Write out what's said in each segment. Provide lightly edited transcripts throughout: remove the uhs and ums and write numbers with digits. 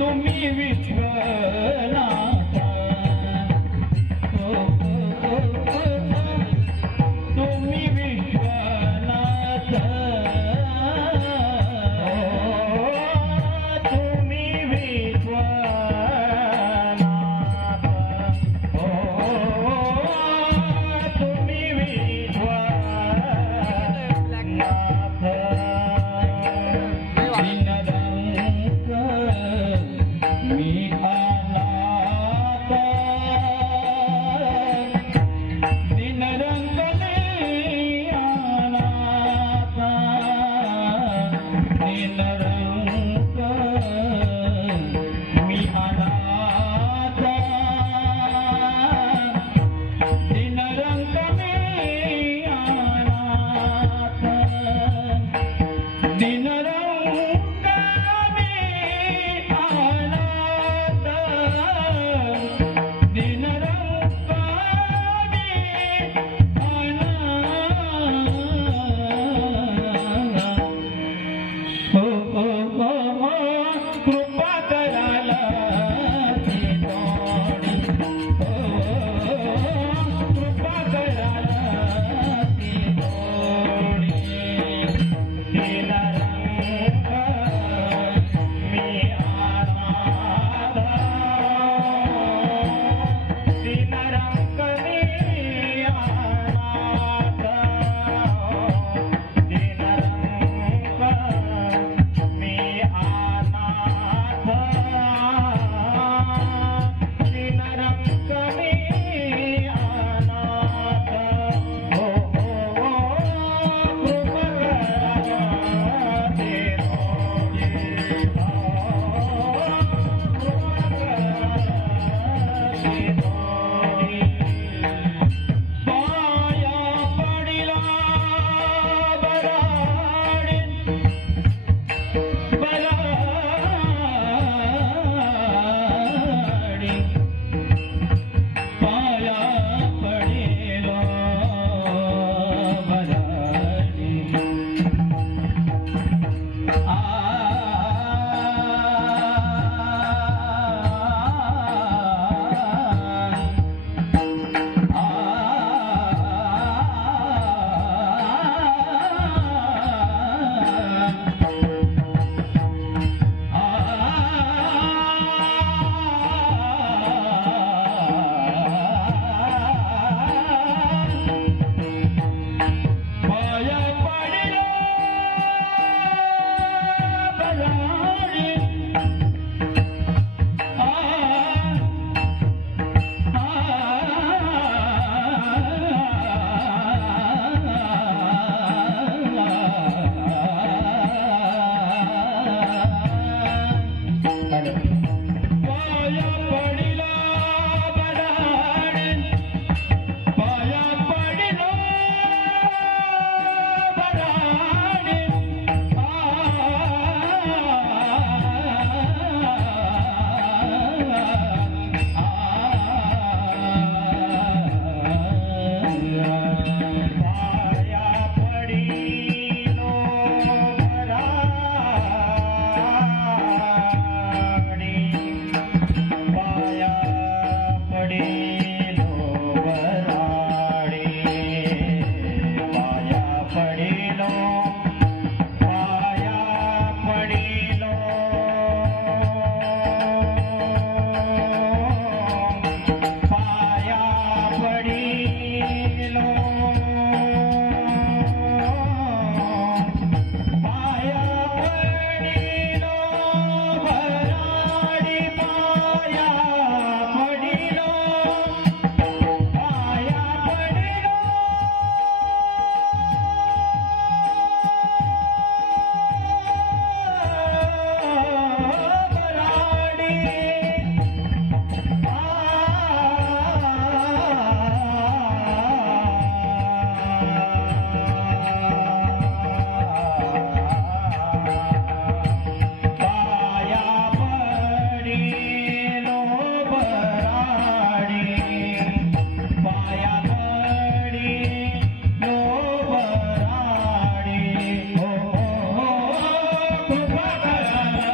तुम्ही विश्वनाथ तुम्ही विश्वनाथ तुम्ही विश्वनाथ तुम्ही विश्वनाथ दिनरंग मी अनाथ दिनरंग मी अनाथ दिनरंग मी अनाथ दिनरंग मी अनाथ दिनरंग मी अनाथ दिनरंग मी अनाथ कृपा कराला कृपा कराला दिनरंग मी अनाथ दिनरंग मी अनाथ दिनरंग मी अनाथ दिनरंग मी अनाथ हो कृपा पाया पडिला बराडी बराडी पाया पडिला बराडी पाया पडिला बराडी पाया पडिला बराडी पाया पडिला बराडी पाया पडिलो बराडी पाया पडिलो बराडी पाया पडिलो पाया पडिलो पाया पडिलो पाया पडिलो बराडी पाया पडिलो पाया पडिलो बराडी पाया पडिलो बराडी पाया पडिलो बराडी हो कृपा कराला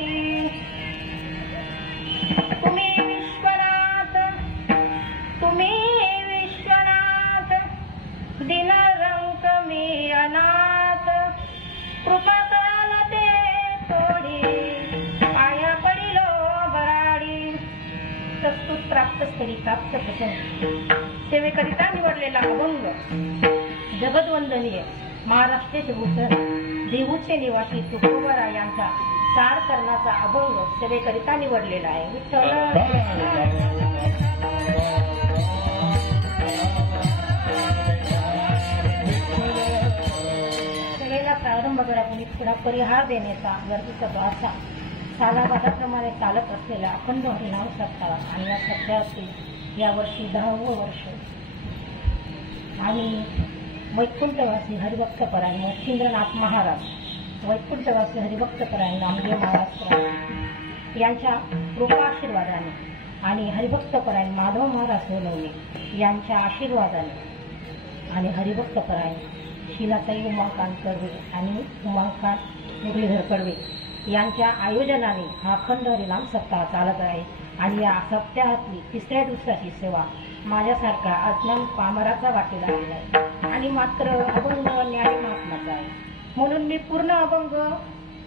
थोडी तुम्ही विश्वनाथ दिनरंक मी अनाथ कृपा कराल ते थोडी पाया पडिलो बराडी तत्तुत प्राप्त स्थळी प्राप्त प्रसंग सेवेकरिता निवडलेला अभंग जगदवंदनीय महाराष्ट्राचे भूषण देहूचे निवासी तुकोबरा यांचा सार करण्याचा अभंग सेवेकरिता निवडलेला आहे. विठ्ठल सेवेला प्रारंभ करा कुणी थोडा परिहार देण्याचा गर्दीचा असा सालाबादाप्रमाणे चालत असलेला अखंड हरिनाम सप्ताह आणि या सप्ताहातील यावर्षी 10वे वर्ष आणि वैकुंठवासी हरिभक्तपरायण मोक्षेंद्रनाथ महाराज वैकुंठवासी हरिभक्तपरायण नामदेव महाराज यांच्या कृपाशीर्वादाने आणि हरिभक्तपरायण माधव महाराज सोनवणे यांच्या आशीर्वादाने आणि हरिभक्तपरायण शीलाताई उमाकांत कडवे आणि उमाकांत मुरलीधर कडवे यांच्या आयोजनाने हा अखंड हरिनाम सप्ताह चालत आहे. आणि या सप्ताहातली तिसऱ्या दिवसाची सेवा माझ्यासारखा अज्ञान पामराचा वाटेला आलेला आहे आणि मात्र अभंग न्याय महात्माचा आहे. म्हणून मी पूर्ण अभंग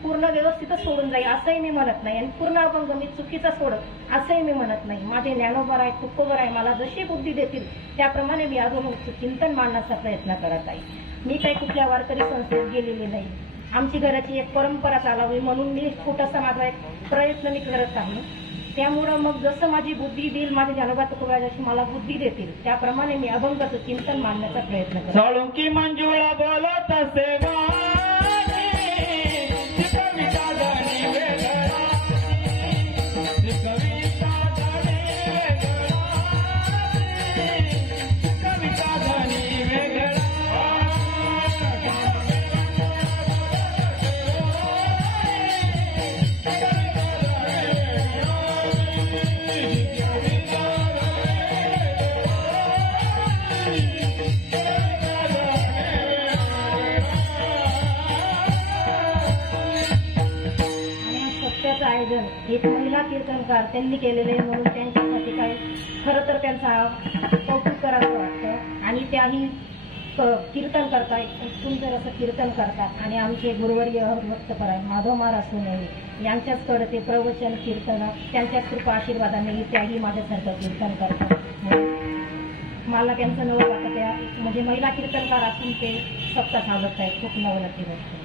पूर्ण व्यवस्थितच सोडून जाईल असंही मी म्हणत नाही आणि पूर्ण अभंग मी चुकीचा सोडत असंही मी म्हणत नाही. माझे ज्ञानोबर आहे तुकोबर आहे मला जशी बुद्धी देतील त्याप्रमाणे मी अजून चिंतन मांडण्याचा प्रयत्न करत आहे. मी काही कुठल्या वारकरी संस्थेत गेलेली नाही. आमची घराची एक परंपरा चालावी म्हणून मी छोटासा माझा एक प्रयत्न मी करत आहे. त्यामुळं मग जसं माझी बुद्धी देईल माझे ज्ञानोबा तुकोबा जशी मला बुद्धी देतील त्याप्रमाणे मी अभंगाचं चिंतन मांडण्याचा प्रयत्न करतो. साळुंकी मंजुळा बोलत सेवा आयोजन एक महिला कीर्तनकार त्यांनी केलेले म्हणून त्यांच्यासाठी काय खरं तर त्यांचा कौतुक करावं वाटतं आणि त्याही कीर्तन करतायत सुंदर असं कीर्तन करतात आणि आमचे गुरुवर्य हरिभक्तपरायण माधव महाराज सोनवणे यांच्याचकडे ते प्रवचन कीर्तन त्यांच्याच कृपा आशीर्वादाने त्याही माझ्यासारखं कीर्तन करतात. मला त्यांचं नवं वाटतं त्या म्हणजे महिला कीर्तनकार असून ते सप्ताह चालत आहेत. खूप नवलती गोष्ट.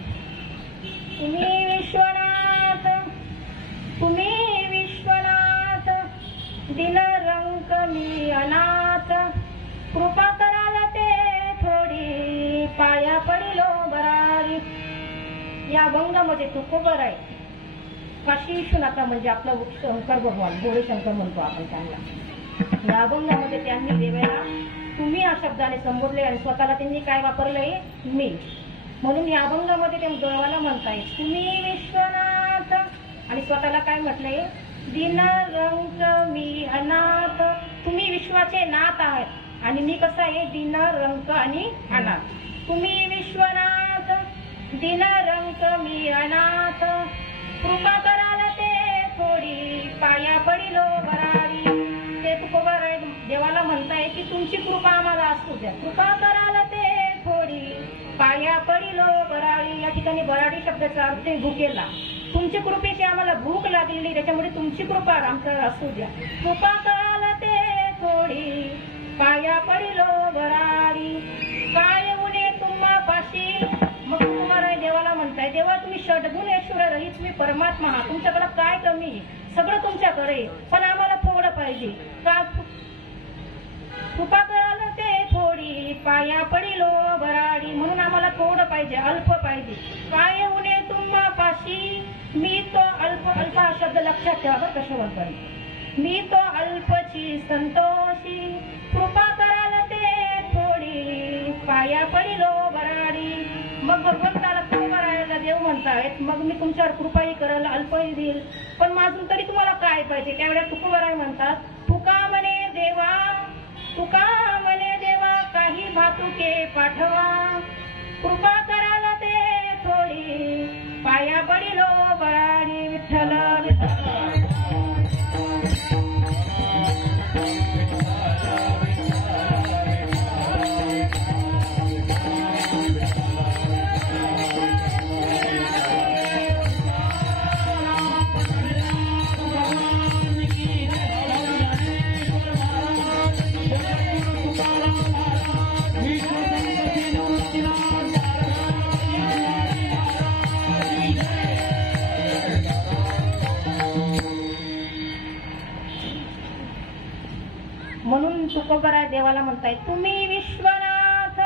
तुम्ही विश्वनाथ दिनरंक मी अनाथ कृपा कराल ते थोडी पाया पडिलो बरारी. या अभंगामध्ये तुकोबर आहे काशी विश्वनाथा म्हणजे आपला शंकर भगवान भोळे शंकर म्हणतो आपण त्यांना. या अभंगामध्ये त्यांनी देवाला तुम्ही या शब्दाने संबोधले आणि स्वतःला त्यांनी काय वापरलंय मी म्हणून या अभंगामध्ये ते देवाला म्हणताय तुम्ही विश्वनाथ आणि स्वतःला काय म्हटलंय दिनरंक मी अनाथ. तुम्ही विश्वाचे नाथ आहात आणि मी कसा आहे दिनरंक आणि अनाथ. तुम्ही विश्वनाथ दिनरंक मी अनाथ कृपा कराल ते थोडी पाया पडिलो बरारी. ते तुकोबर देवाला म्हणताय की तुमची कृपा आम्हाला असू द्या कृपा कराल ते थोडी पाया पडिलो बरारी. या ठिकाणी बराडी शब्दाचा अर्थ भुकेला तुमची कृपेची आम्हाला भूक लागलेली त्याच्यामुळे तुमची कृपा आमच्यावर असू द्या कृपा कराल ते थोडी पाया पडिलो बरारी. काय उणे तुम्हा पाशी मग तुम्हाला देवाला म्हणताय देवा तुम्ही षड्गुण ऐश्वर रहित मी परमात्मा हा तुमच्याकडे काय कमी सगळं तुमच्याकडे पण आम्हाला थोडं पाहिजे का कृपा कराल ते थोडी पाया पडिलो बराडी. म्हणून आम्हाला थोडं पाहिजे अल्प पाहिजे. काय उणे तुम्हा पाशी मी तो अल्प अल्प हा शब्द लक्षात ठेवा बरं कसं म्हणतो मी तो अल्पची संतोषी कृपा कराल ते थोडी पाया पडिलो बराडी. मग भगवंताला तुकोबरायला देव म्हणतायत मग मी तुमच्यावर कृपाही कराल अल्पही देईल पण माझून तरी तुम्हाला काय पाहिजे. त्यावेळेला तुकोबराय म्हणतात तुका म्हणे देवा काही भातुके पाठवा कृपा कराल ते थोडी पाया पडिलो बराडी. विठ्ठल म्हणून तुकोबराय देवाला म्हणताय तुम्ही विश्वनाथ.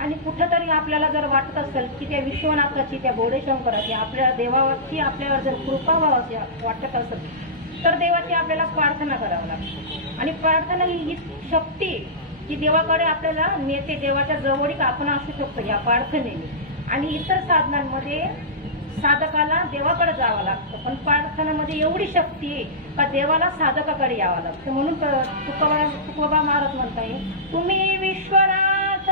आणि कुठेतरी आपल्याला जर वाटत असेल की त्या विश्वनाथाची, त्या बोडेशंकराची, आपल्या देवाची आपल्यावर जर कृपा व्हावी वाटत असेल तर देवाची आपल्याला प्रार्थना करावी लागते. आणि प्रार्थना ही शक्ती की देवाकडे आपल्याला नेते, देवाच्या जवळीक आपण असू शकतो या प्रार्थनेने. आणि इतर साधनांमध्ये साधकाला देवाकडे जावं लागतं, पण प्रार्थनेमध्ये एवढी शक्ती आहे का देवाला साधकाकडे यावं लागतं. म्हणून तुकोबा महाराज म्हणताय तुम्ही विश्वनाथ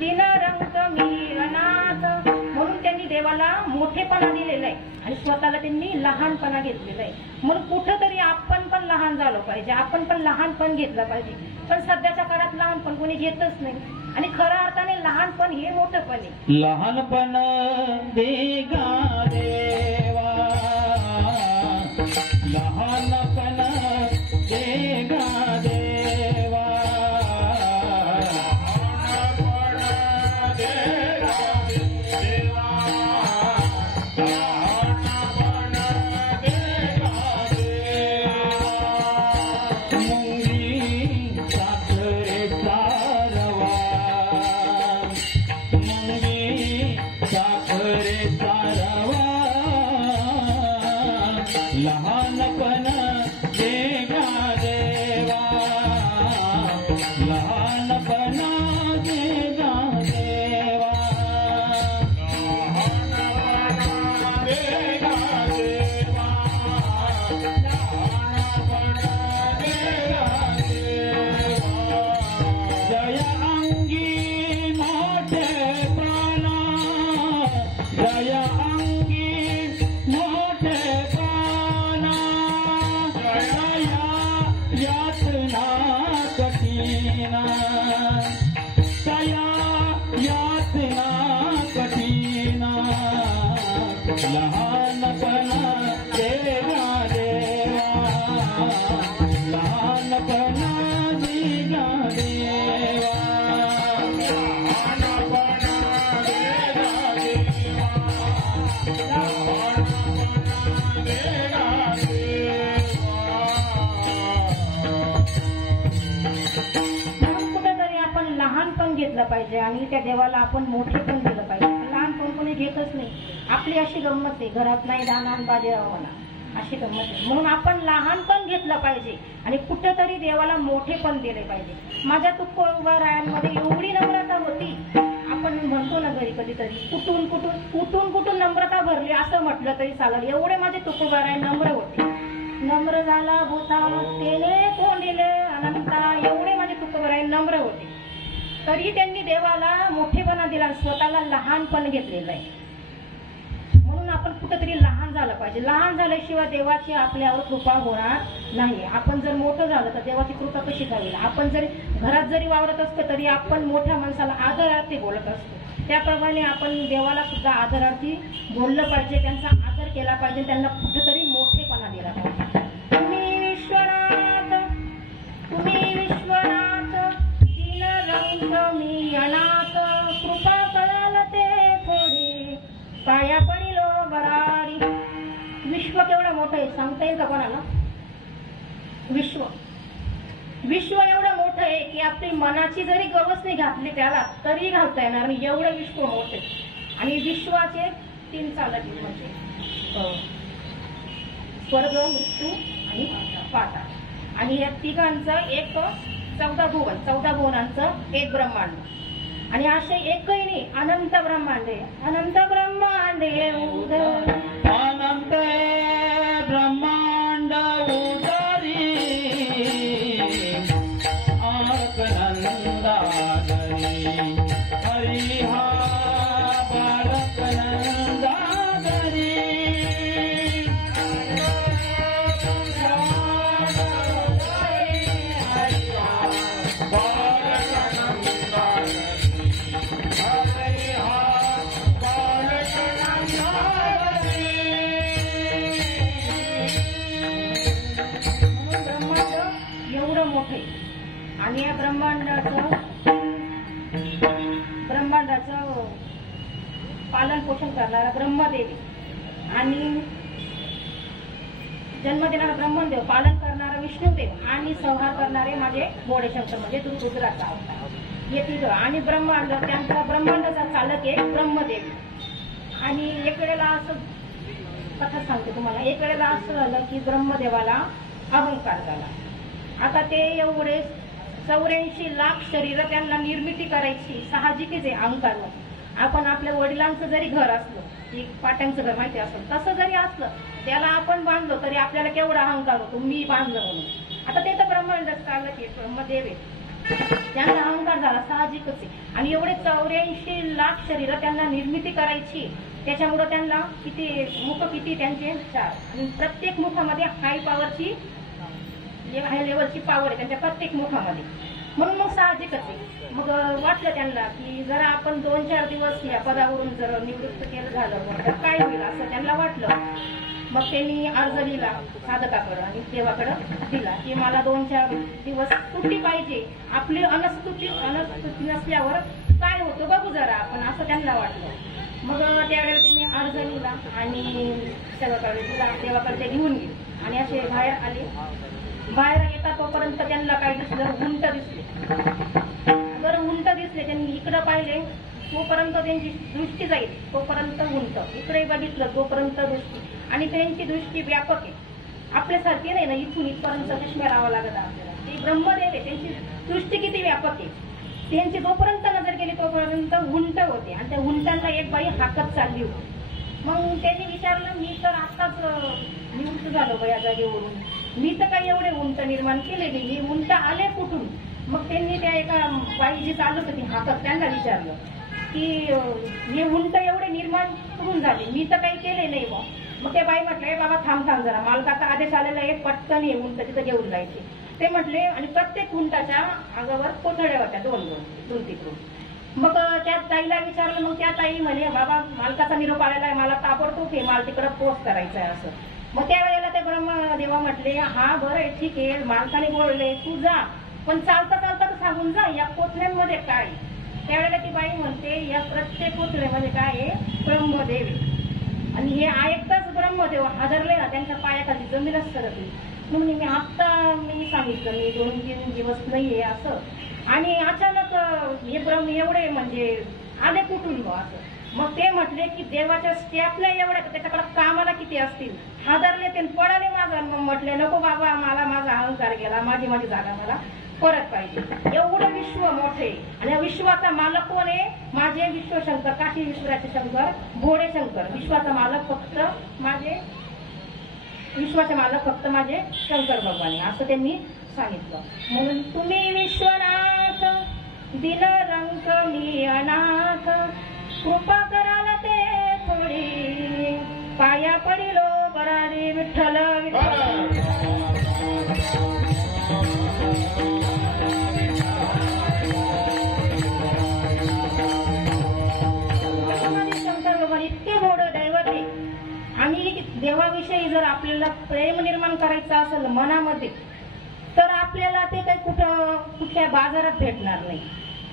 दिनरंक मी अनाथ. म्हणून त्यांनी देवाला मोठेपणा दिलेला आहे आणि स्वतःला त्यांनी लहानपणा घेतलेला आहे. म्हणून कुठंतरी आपण पण लहान झालो पाहिजे, आपण पण लहानपण घेतलं पाहिजे. पण सध्याच्या काळात लहानपण कोणी घेतच नाही. आणि खऱ्या अर्थाने लहानपण हे मोठेपण आहे. लहानपण देगा देवा, लहानपण देगा देवा, लहानपण देगा देवा, लहानपण देगा देवा, लहानपण देगा देवा, लहानपण देगा देवा. जय अंगी मोठेपणा, जय अंगी मोठेपणा, यातना कठीना, तया यातना कठीना, लहानपणा देगा देवा, लहानपणा देगा देवा, लहानपणा देगा देवा, लहानपणा देगा देवा. म्हणून कुठेतरी आपण लहानपण घेतलं पाहिजे आणि त्या देवाला आपण मोठेपण दिलं पाहिजे. लहानपण कोणी घेतच नाही. आपली अशी गंमत आहे, घरात नाही दानान बाजीराव म्हणा, अशी गंमत आहे. म्हणून आपण लहानपण घेतलं पाहिजे आणि कुठेतरी देवाला मोठेपण दिले पाहिजे. माझ्या तुकोबारायांमध्ये एवढी नम्रता होती, आपण म्हणतो ना घरी कधीतरी कुठून कुठून कुठून कुठून नम्रता भरली असं म्हटलं तरी चालेल. एवढे माझे तुकोबाराय नम्र होते. नम्र झाला भूता तेने कोंडिले अनंता, एवढे माझे तुकोबाराय नम्र होते. तरी त्यांनी देवाला मोठेपणा दिला, स्वतःला लहानपण घेतलेलं आहे. म्हणून आपण कुठेतरी लहान झालं पाहिजे. लहान झाल्याशिवाय देवाची आपल्यावर कृपा होणार नाही. आपण जर मोठं झालं तर देवाची कृपा कशी झाली. आपण जरी घरात जरी वावरत असतो तरी आपण मोठ्या माणसाला आदरार्थी बोलत असतो. त्याप्रमाणे आपण देवाला सुद्धा आदरार्थी बोललं पाहिजे, त्यांचा आदर केला पाहिजे, त्यांना कुठेतरी मोठेपणा दिला पाहिजे. तुम्ही विश्वनाथ, तुम्ही विश्वनाथ दीनरंक मी अनाथ, कृपा कराल ते थोडी पाया पडिलो बरारी. विश्व केवढं मोठं आहे सांगता येईल का कोणाला. विश्व विश्व एवढं मोठं आहे की आपली मनाची जरी गवसणी घातली त्याला तरी घालता येणार नाही, एवढं विश्व मोठे. आणि विश्वाचे 3 चालक म्हणजे स्वर्ग, मृत्यू आणि पाताळ. आणि या तिघांचं एक 14 भुवन, 14 भुवनांचं एक ब्रह्मांड. आणि असे एकही नाही, अनंत ब्रह्मांडे, अनंत ब्रह्मांडे उदर, अनंत ब्रह्मांड उदरी, आकनंदादरी, हरी हा बालकनंदादरी, पालन पोषण करणारा ब्रह्मदेवी आणि जन्म देणारा ब्रह्मदेव, पालन करणारा विष्णुदेव आणि संहार करणारे माझे भोळेशंकर म्हणजे रुद्राचा अवतार. हे तिघं आणि ब्रह्मांड, त्यांचा ब्रह्मांडाचा चालक आहे ब्रह्मदेव. आणि एक वेळेला असं कथा सांगते तुम्हाला, एक वेळेला असं झालं की ब्रह्मदेवाला अहंकार झाला. आता ते एवढे 84 लाख शरीर त्यांना निर्मिती करायची साहजिकच आहे अहंकार. आपण आपल्या वडिलांचं जरी घर असलं, एक पाट्यांचं घर माहिती असलं, तसं जरी असलं त्याला आपण बांधलो तरी आपल्याला केवढा अहंकार होतो, मी बांधलं म्हणून. आता ते तर ब्रह्मांड चालक आहे ब्रह्मदेव आहे, त्यांना अहंकार झाला साहजिकच आहे. आणि एवढे 84 लाख शरीर त्यांना निर्मिती करायची, त्याच्यामुळे त्यांना किती मुख, किती त्यांचे 4, आणि प्रत्येक मुखामध्ये हाय पॉवरची, हाय लेवलची पॉवर आहे त्यांच्या प्रत्येक मुखामध्ये. म्हणून मग साहजिकच आहे. मग वाटलं त्यांना की जरा आपण 2-4 दिवस या पदावरून जर निवृत्त केलं झालं तर काय होईल असं त्यांना वाटलं. मग त्यांनी अर्ज लिहिला साधकाकडं आणि देवाकडं दिला की मला 2-4 दिवस सुट्टी पाहिजे, आपली अनस्तुती नसल्यावर काय होतं बघू जरा आपण, असं त्यांना वाटलं. मग त्यावेळेला त्यांनी अर्ज लिहिला आणि देवाकडे ते घेऊन गेले आणि असे बाहेर आले. बाहेर येतात तोपर्यंत त्यांना काय दिसलं, उंट दिसले. बरं उंट दिसले, त्यांनी इकडं पाहिले तोपर्यंत त्यांची दृष्टी जाईल, तोपर्यंत उंट, इकडे बघितलं तोपर्यंत दृष्टी. आणि त्यांची दृष्टी व्यापक आहे, आपल्यासारखी नाही ना इथून इथपर्यंत चष्मा लावा लागत आपल्याला. ते ब्रह्मदेव आहे, त्यांची दृष्टी किती व्यापक आहे. त्यांची जोपर्यंत नजर गेली तोपर्यंत उंट होते आणि त्या उंटांना एक बाई हाकत चालली होती. मग त्यांनी विचारलं, मी तर आताच निवृत्त झालो बा या जागेवरून, मी तर काही एवढे उंट निर्माण केले नाही, उंट आले कुठून. मग त्यांनी त्या एका बाई जी चालत होती हाकत त्यांना विचारलं की हे उंट एवढे निर्माण कुठून झाले, मी तर काही केले नाही बा. मग ते बाई म्हटले, बाबा थांब जरा, मालकाचा आदेश आलेला एक पटकन हे उंट तिथं घेऊन जायचे. ते म्हटले आणि प्रत्येक उंटाच्या अंगावर कोथळ्या होत्या, दोन तिकडून. मग त्या ताईला विचारलं, मग त्या ताई म्हणे, बाबा मालकाचा निरोप आलेला आहे, मला ताबडतोब हे माल तिकडं पोस्ट करायचं आहे असं. मग त्यावेळेला ते ब्रह्मदेवा म्हटले, हा बरं आहे ठीक आहे, मालकाने बोलले तू जा, पण चालता चालता तर सांगून जा या कोथळ्यांमध्ये काय. त्यावेळेला ती बाई म्हणते, या प्रत्येक कोथळ्यामध्ये काय आहे, ब्रह्मदेव आहे. आणि हे ऐकताच ब्रह्मदेव हादरले ना, त्यांच्या पायाखाली जमीनच सरकली. म्हणून मी सांगितलं मी 2-3 दिवस नाहीये असं. आणि अचानक हे ब्रह्म एवढे म्हणजे आले कुठून गो असं. मग ते म्हटले की देवाच्या स्टॅपला एवढ्या, त्याच्याकडे कामाला किती असतील, हादरले ते पडाले माझं. मग म्हटले, नको बाबा, मला माझा अहंकार गेला, माझी जागा मला परत पाहिजे. एवढं विश्व मोठे आणि या विश्वाचा मालक कोण आहे, माझे विश्वशंकर, काशी विश्वाचे शंकर भोळेशंकर. विश्वाचा मालक फक्त माझे शंकर भगवान, असं त्यांनी सांगितलं. म्हणून तुम्ही विश्वनाथ, दिनरंक मी अनाथ, कृपा कराल ते थोडी, पाया पडिलो बरारी विठ्ठल विठ्ठल. शंकर भगवान इतके मोठे दैवत आहे. आणि देवाविषयी जर आपल्याला प्रेम निर्माण करायचं असेल मनामध्ये, तर आपल्याला ते काही कुठल्या बाजारात भेटणार नाही.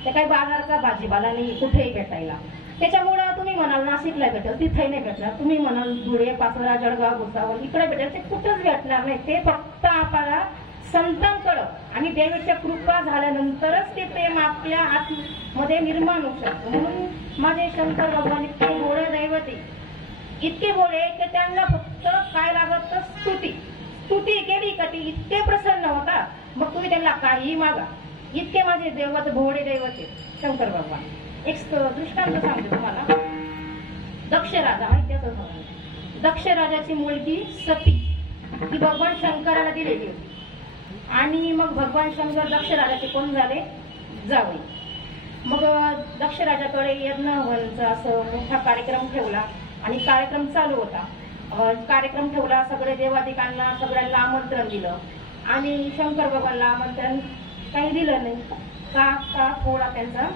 ते काही बाजाराचा भाजीपाला नाही कुठेही भेटायला. त्याच्यामुळं तुम्ही म्हणाल नाशिकला भेटेल, तिथे नाही भेटणार. तुम्ही म्हणाल धुळे, पाचोरा, जळगाव, भुसावळ इकडे भेटेल, ते कुठंच भेटणार नाही. ते फक्त आपल्याला संतांकडं आणि देवाच्या कृपा झाल्यानंतरच ते प्रेम आपल्या आतमध्ये निर्माण होऊ शकतं. म्हणून माझे शंकर भगवान इतके गोडे दैवत आहे, इतके गोडे की त्यांना फक्त काय लागत, स्तुती केली का ती इतके प्रसन्न होता. मग तुम्ही त्यांना काही मागा. इतके माझे दैवत, भोळे दैवत आहे शंकर भगवान. एक दृष्टांत सांगते तुम्हाला. दक्ष राजा माहिती असं, दक्ष राजाची मुलगी सती ती भगवान शंकराला दिलेली होती. आणि मग भगवान शंकर दक्ष राजाचे कोण झाले, जावई. मग दक्ष राजाकडे यज्ञ असं मोठा कार्यक्रम ठेवला आणि कार्यक्रम चालू होता. कार्यक्रम ठेवला, सगळे देवादिकांना सगळ्यांना आमंत्रण दिलं आणि शंकर भगवानला आमंत्रण काही दिलं नाही. का थोडा त्यांचा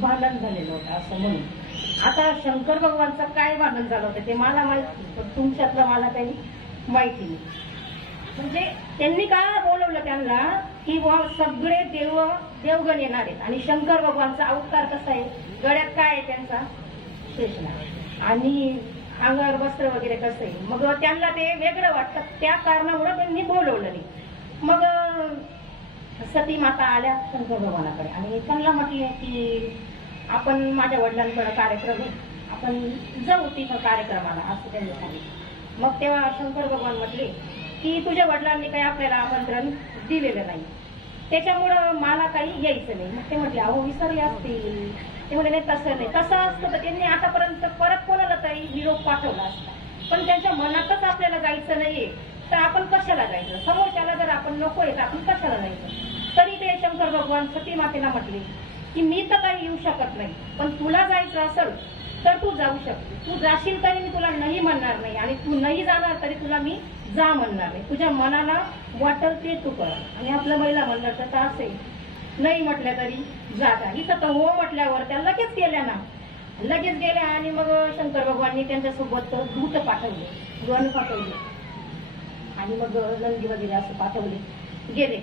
भांडण झालेलं होतं असं म्हणून. आता शंकर भगवानचं काय भांडण झालं होतं ते मला माहिती, पण तुमच्यातलं मला काही माहिती नाही. म्हणजे त्यांनी काय बोलवलं त्यांना की सगळे देवगण येणार आहेत. आणि शंकर भगवानचा अवतार कसा आहे, गळ्यात काय आहे त्यांचा, कृष्णा आणि अंगावर वस्त्र वगैरे कसं आहे. मग त्यांना ते वेगळं वाटतं, त्या कारणामुळे त्यांनी बोलवलं नाही. मग सती माता आल्या शंकर भगवानाकडे आणि त्यांना म्हटले की आपण माझ्या वडिलांकडे कार्यक्रम आहे, आपण जाऊ तिथं कार्यक्रमाला, असं त्यांनी सांगितलं. मग तेव्हा शंकर भगवान म्हटले की तुझ्या वडिलांनी काही आपल्याला आमंत्रण दिलेलं नाही, त्याच्यामुळं मला काही यायचं नाही. मग ते म्हटले अहो विसरले असतील. ते म्हणे नाही तसं नाही, तसं असतं तर त्यांनी आतापर्यंत परत कोणाला तरी निरोप पाठवला असता, पण त्यांच्या मनातच आपल्याला जायचं नाहीये तर आपण कशाला जायचं, समोरच्याला जर आपण नको येत आपण कशाला जायचं. तरी ते शंकर भगवान सती मातेला म्हटले की मी तर काही येऊ शकत नाही, पण तुला जायचं असेल तर तू जाऊ शकते, तू जाशील तरी मी तुला नाही म्हणणार नाही आणि तू नाही जाणार तरी तुला मी जा म्हणणार नाही, तुझ्या मनाला वाटेल ते तू कर. आणि आपलं महिला म्हणलं तर असे नाही म्हटल्या तरी जाता. इथं तर हो म्हटल्यावर त्या लगेच गेल्या ना, लगेच गेल्या. आणि मग शंकर भगवाननी त्यांच्यासोबत दूत पाठवले, गण पाठवले आणि मग नंदी वगैरे असं पाठवले. गेले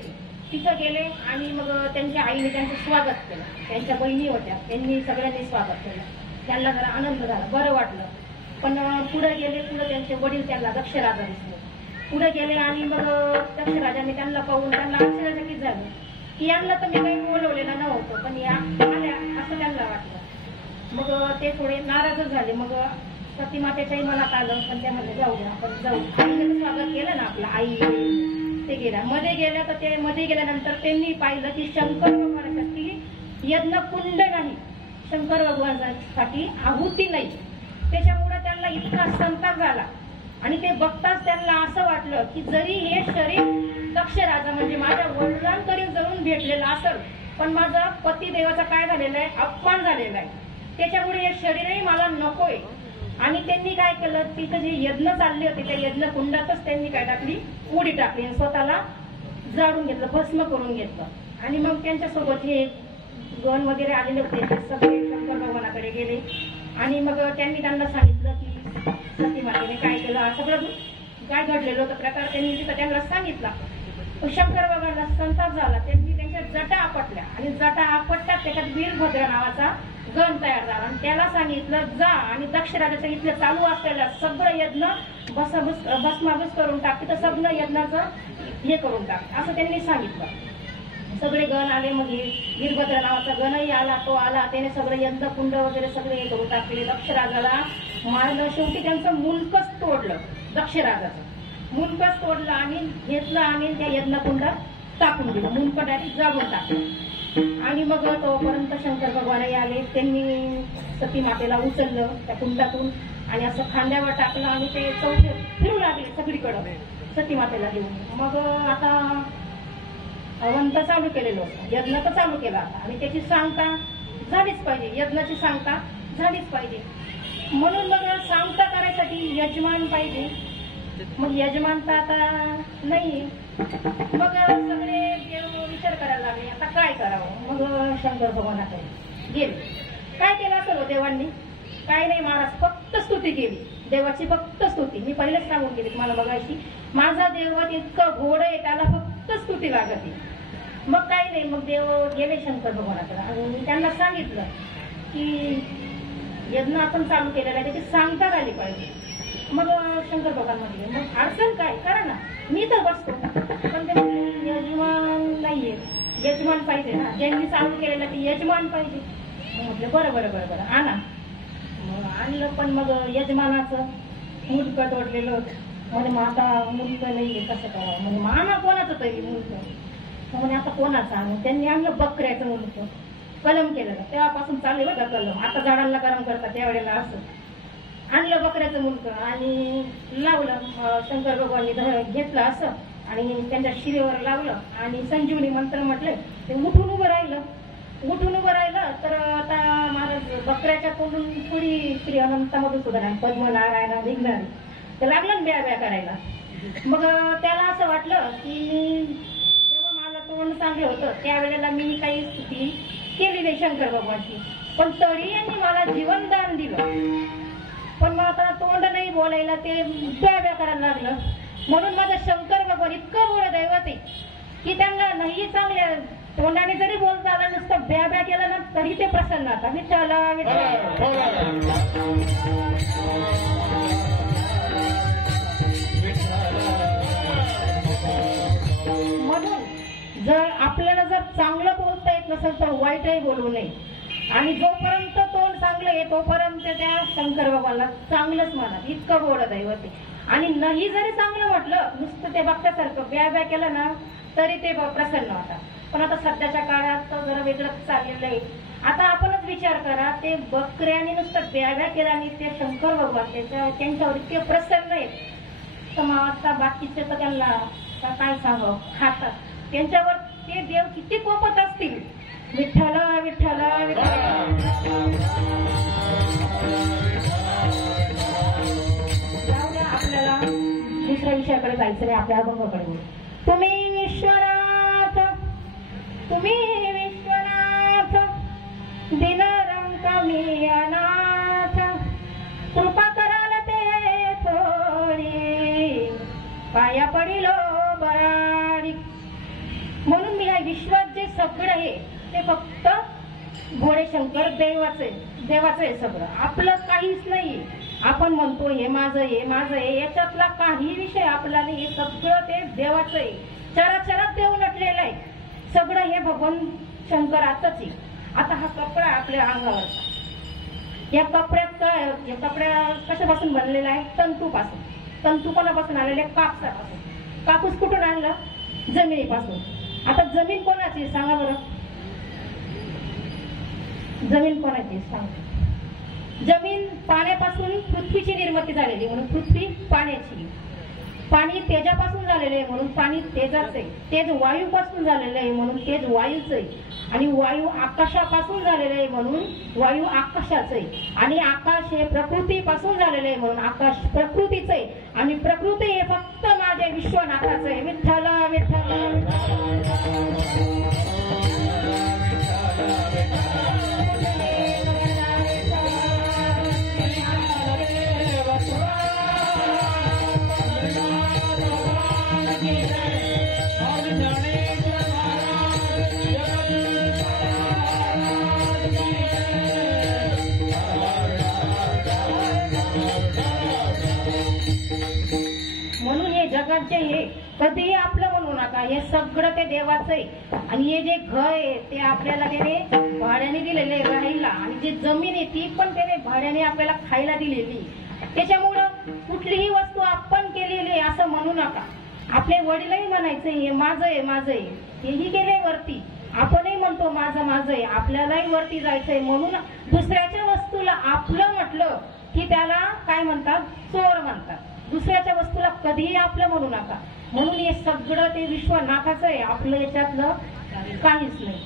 तिथं गेले आणि मग त्यांच्या आईने त्यांचं स्वागत केलं, त्यांच्या बहिणी होत्या त्यांनी सगळ्यांनी स्वागत केलं. त्यांना जरा आनंद झाला, बरं वाटलं. पण पुढे गेले, पुढे त्यांचे वडील त्यांना दक्ष राजा दिसले. पुढे गेले आणि मग दक्ष राजाने त्यांना पाहून त्यांना आश्चर्यचकित झालं की यांना तर मी काही बोलवलेलं नव्हतं पण या आल्या असं त्यांना वाटलं. मग ते थोडे नाराजच झाले. मग सती मातेच्याही मनात आलं, पण त्या मध्ये जाऊ द्या आपण जाऊ. आईने स्वागत केलं ना आपलं, आई ते गेल्या. मध्ये गेल्या तर ते मध्ये गेल्यानंतर त्यांनी पाहिलं की शंकर भगवानासाठी यज्ञ कुंड नाही, शंकर भगवानासाठी आहुती नाही. त्याच्यामुळे त्यांना इतका संताप झाला आणि ते बघताच त्यांना असं वाटलं की जरी हे शरीर दक्ष राजा म्हणजे माझ्या वडिलांकडे जाऊन भेटलेलं असेल, पण माझा पती देवाचा काय झालेला आहे, अपमान झालेला आहे, त्याच्यामुळे हे शरीरही मला नकोय. आणि त्यांनी काय केलं, तिथं जे यज्ञ चालले होते त्या यज्ञ कुंडातच त्यांनी काय टाकली, उडी टाकली आणि स्वतःला जाळून घेतलं, भस्म करून घेतलं. आणि मग त्यांच्यासोबत हे गण वगैरे आलेले होते ते सगळे शंकर भगवानाकडे गेले आणि मग त्यांनी त्यांना सांगितलं की सती मातेने काय केलं, सगळं काय घडलेलं होतं प्रकार त्यांनी तिथं त्यांना सांगितला. शंकर भगवानला संताप झाला, त्यांनी त्यांच्या जटा आपटल्या आणि जटा आपटतात त्याच्यात वीरभद्र नावाचा गण तयार झाला आणि त्याला सांगितलं जा आणि दक्ष राजाच्या इथलं चालू असलेलं सगळं यज्ञ भस्माभूस करून टाक, तिथं सगळं यज्ञाचं हे करून टाक असं त्यांनी सांगितलं. सगळे गण आले. मग वीरभद्र नावाचा गणही आला, तो आला, त्याने सगळं यज्ञ कुंड वगैरे सगळे हे करून टाकले. दक्ष राजाला मारलं, शेवटी त्यांचं मुलकच तोडलं, दक्ष राजाचं मुलकच तोडलं आणि घेतलं आणि त्या यज्ञ कुंडात टाकून दिलं, मुलक डायरेक्ट जाळून टाकलं. आणि मग तोपर्यंत शंकर भगवानही आले, त्यांनी सती मातेला उचललं त्या कुंडातून आणि असं खांद्यावर टाकलं आणि ते चौथे फिरू लागले सगळीकडं सती मातेला घेऊन. मग आता अवंत चालू केलेलं होतं, यज्ञ तर चालू केला आता आणि त्याची सांगता झालीच पाहिजे, यज्ञाची सांगता झालीच पाहिजे. म्हणून मग सांगता करायसाठी यजमान पाहिजे. मग यजमान तर आता नाही. मग सगळे देव विचार करायला लागले आता काय करावं. मग शंकर भगवानाकडे गेले. काय केलं असेल देवांनी, काय नाही महाराज, फक्त स्तुती केली देवाची, फक्त स्तुती. मी पहिलेच सांगून गेली मला बघायची, माझा देव इतकं घोड आहे त्याला फक्त स्तुती लागते. मग काही नाही. मग देव गेले शंकर भगवानाकडे आणि त्यांना सांगितलं की यज्ञ आपण चालू केलेला आहे त्याची सांगता झाली पाहिजे. मग शंकर भगवान म्हटले मग अडचण काय, करा ना, मी तर बसतो. पण ते यजमान नाहीये, यजमान पाहिजे ना, ज्यांनी चालू केलेलं ते यजमान पाहिजे. म्हटलं बरं बरं बरं बरं आणा. आणलं. पण मग यजमानाचं मुलकं तोडलेलं होतं. म्हणजे मग आता मुलकं नाहीये कसं करावं, म्हणजे आणा कोणाचं तरी मुलकं. म्हणजे आता कोणाचं आणू. त्यांनी आणलं बकऱ्याचं मुलकं, कलम केलं. तेव्हापासून चालले बघा कलम, आता झाडांना कलम करतात त्यावेळेला असं आणलं बकऱ्याचं मुलकं आणि लावलं. शंकर भगवाननी घेतलं असं आणि त्यांच्या शिरेवर लावलं आणि संजीवनी मंत्र म्हटलं. ते उठून उभं राहिलं. उठून उभं राहिलं तर आता महाराज बकऱ्याच्या तोंडून पुढी श्री अनंत मधुसूदन पद्मनारायण निघणार ते लागलं ना ब्या ब्या करायला. मग त्याला असं वाटलं की जेव्हा मला तोंड चांगलं होतं त्यावेळेला मी काही स्तुती केली नाही शंकर भगवानची, पण तरी यांनी मला जीवनदान दिलं. पण मग आता तोंड नाही बोलायला, ते ब्या ब्या करायला लागलं. म्हणून माझं शंकर भगवान इतकं गोड दैवत आहे की त्यांना नाही चांगल्या तोंडाने जरी बोलता आलं नुसतं ब्या ब्या केलं ना तरी ते प्रसन्न होतात. विठ्ठल म्हणून जर आपल्याला जर चांगलं बोलता येत नसेल तर वाईटही बोलू नये. आणि जोपर्यंत तोंड चांगलं आहे तोपर्यंत त्या शंकर बाबाला चांगलंच म्हणा. इतकं गोड दैवत आहे. आणि नाही जरी चांगलं म्हटलं नुसतं ते बघण्यासारखं ब्या ब्या केलं ना तरी ते प्रसन्न होतात. पण आता सध्याच्या काळात जरा वेगळंच चाललेलं आहे. आता आपणच विचार करा ते बकऱ्याने नुसतं ब्या ब्या केल्याने ते शंकर भगवान त्यांच्यावर इतके प्रसन्न आहेत. तर मग आता बाकीचे तर त्यांना काय सांगावं खातात. त्यांच्यावर ते देव किती कोपत असतील. विठ्ठल विठ्ठल आपल्याला दुसऱ्या विषयाकडे जायचं नाही. आपल्या अभंगाकडे तुम्ही विश्वनाथ दिनरंग मी अनाथ कृपा कराल ते थोडी पाया पडिलो बराडी. म्हणून मी ह्या विश्वात जे सगळं आहे ते फक्त भोळे शंकर देवाचं आहे. सगळं आपलं काहीच नाही. आपण म्हणतो हे माझं आहे याच्यातला काही विषय आपला नाही. हे सगळं ते देवाचं आहे. चराचरात देव नटलेलं आहे. सगळं हे भगवान शंकराचंच आहे. आता हा कपडा आपल्या अंगावरचा या कपड्यात काय या कपड्या कशापासून बनलेला आहे. तंतूपासून. तंतू कोणापासून आलेले कापसापासून. कापूस कुठून आणला जमिनीपासून. आता जमीन कोणाची सांगा बरं. जमीन कोणाची सांगा. जमीन पाण्यापासून पृथ्वीची निर्मिती झालेली म्हणून पृथ्वी पाण्याची. पाणी तेजापासून झालेलं आहे म्हणून पाणी तेजाचं आहे. तेज वायूपासून झालेलं आहे म्हणून तेज वायूचं आहे. आणि वायू आकाशापासून झालेलं आहे म्हणून वायू आकाशाचं आहे. आणि आकाश हे प्रकृतीपासून झालेलं आहे म्हणून आकाश प्रकृतीचं आहे. आणि प्रकृती हे फक्त माझे विश्वनाथाचं आहे. विठ्ठल विठ्ठल जगात जे हे कधीही आपलं म्हणू नका. हे सगळं ते देवाचं आहे. आणि हे जे घर आहे ते आपल्याला त्याने भाड्याने दिलेले राहायला. आणि जी जमीन आहे ती पण त्याने भाड्याने आपल्याला खायला दिलेली. त्याच्यामुळं कुठलीही वस्तू आपण केलेली असं म्हणू नका. आपले वडीलही म्हणायचे हे माझं आहे हेही गेले वरती. आपणही म्हणतो माझं आहे. आपल्यालाही वरती जायचंय म्हणून दुसऱ्याच्या वस्तूला आपलं म्हटलं की त्याला काय म्हणतात चोर म्हणतात. दुसऱ्याच्या वस्तूला कधीही आपलं म्हणू नका. म्हणून हे सगळं ते विश्वनाथाचं आहे. आपलं याच्यातलं काहीच नाही.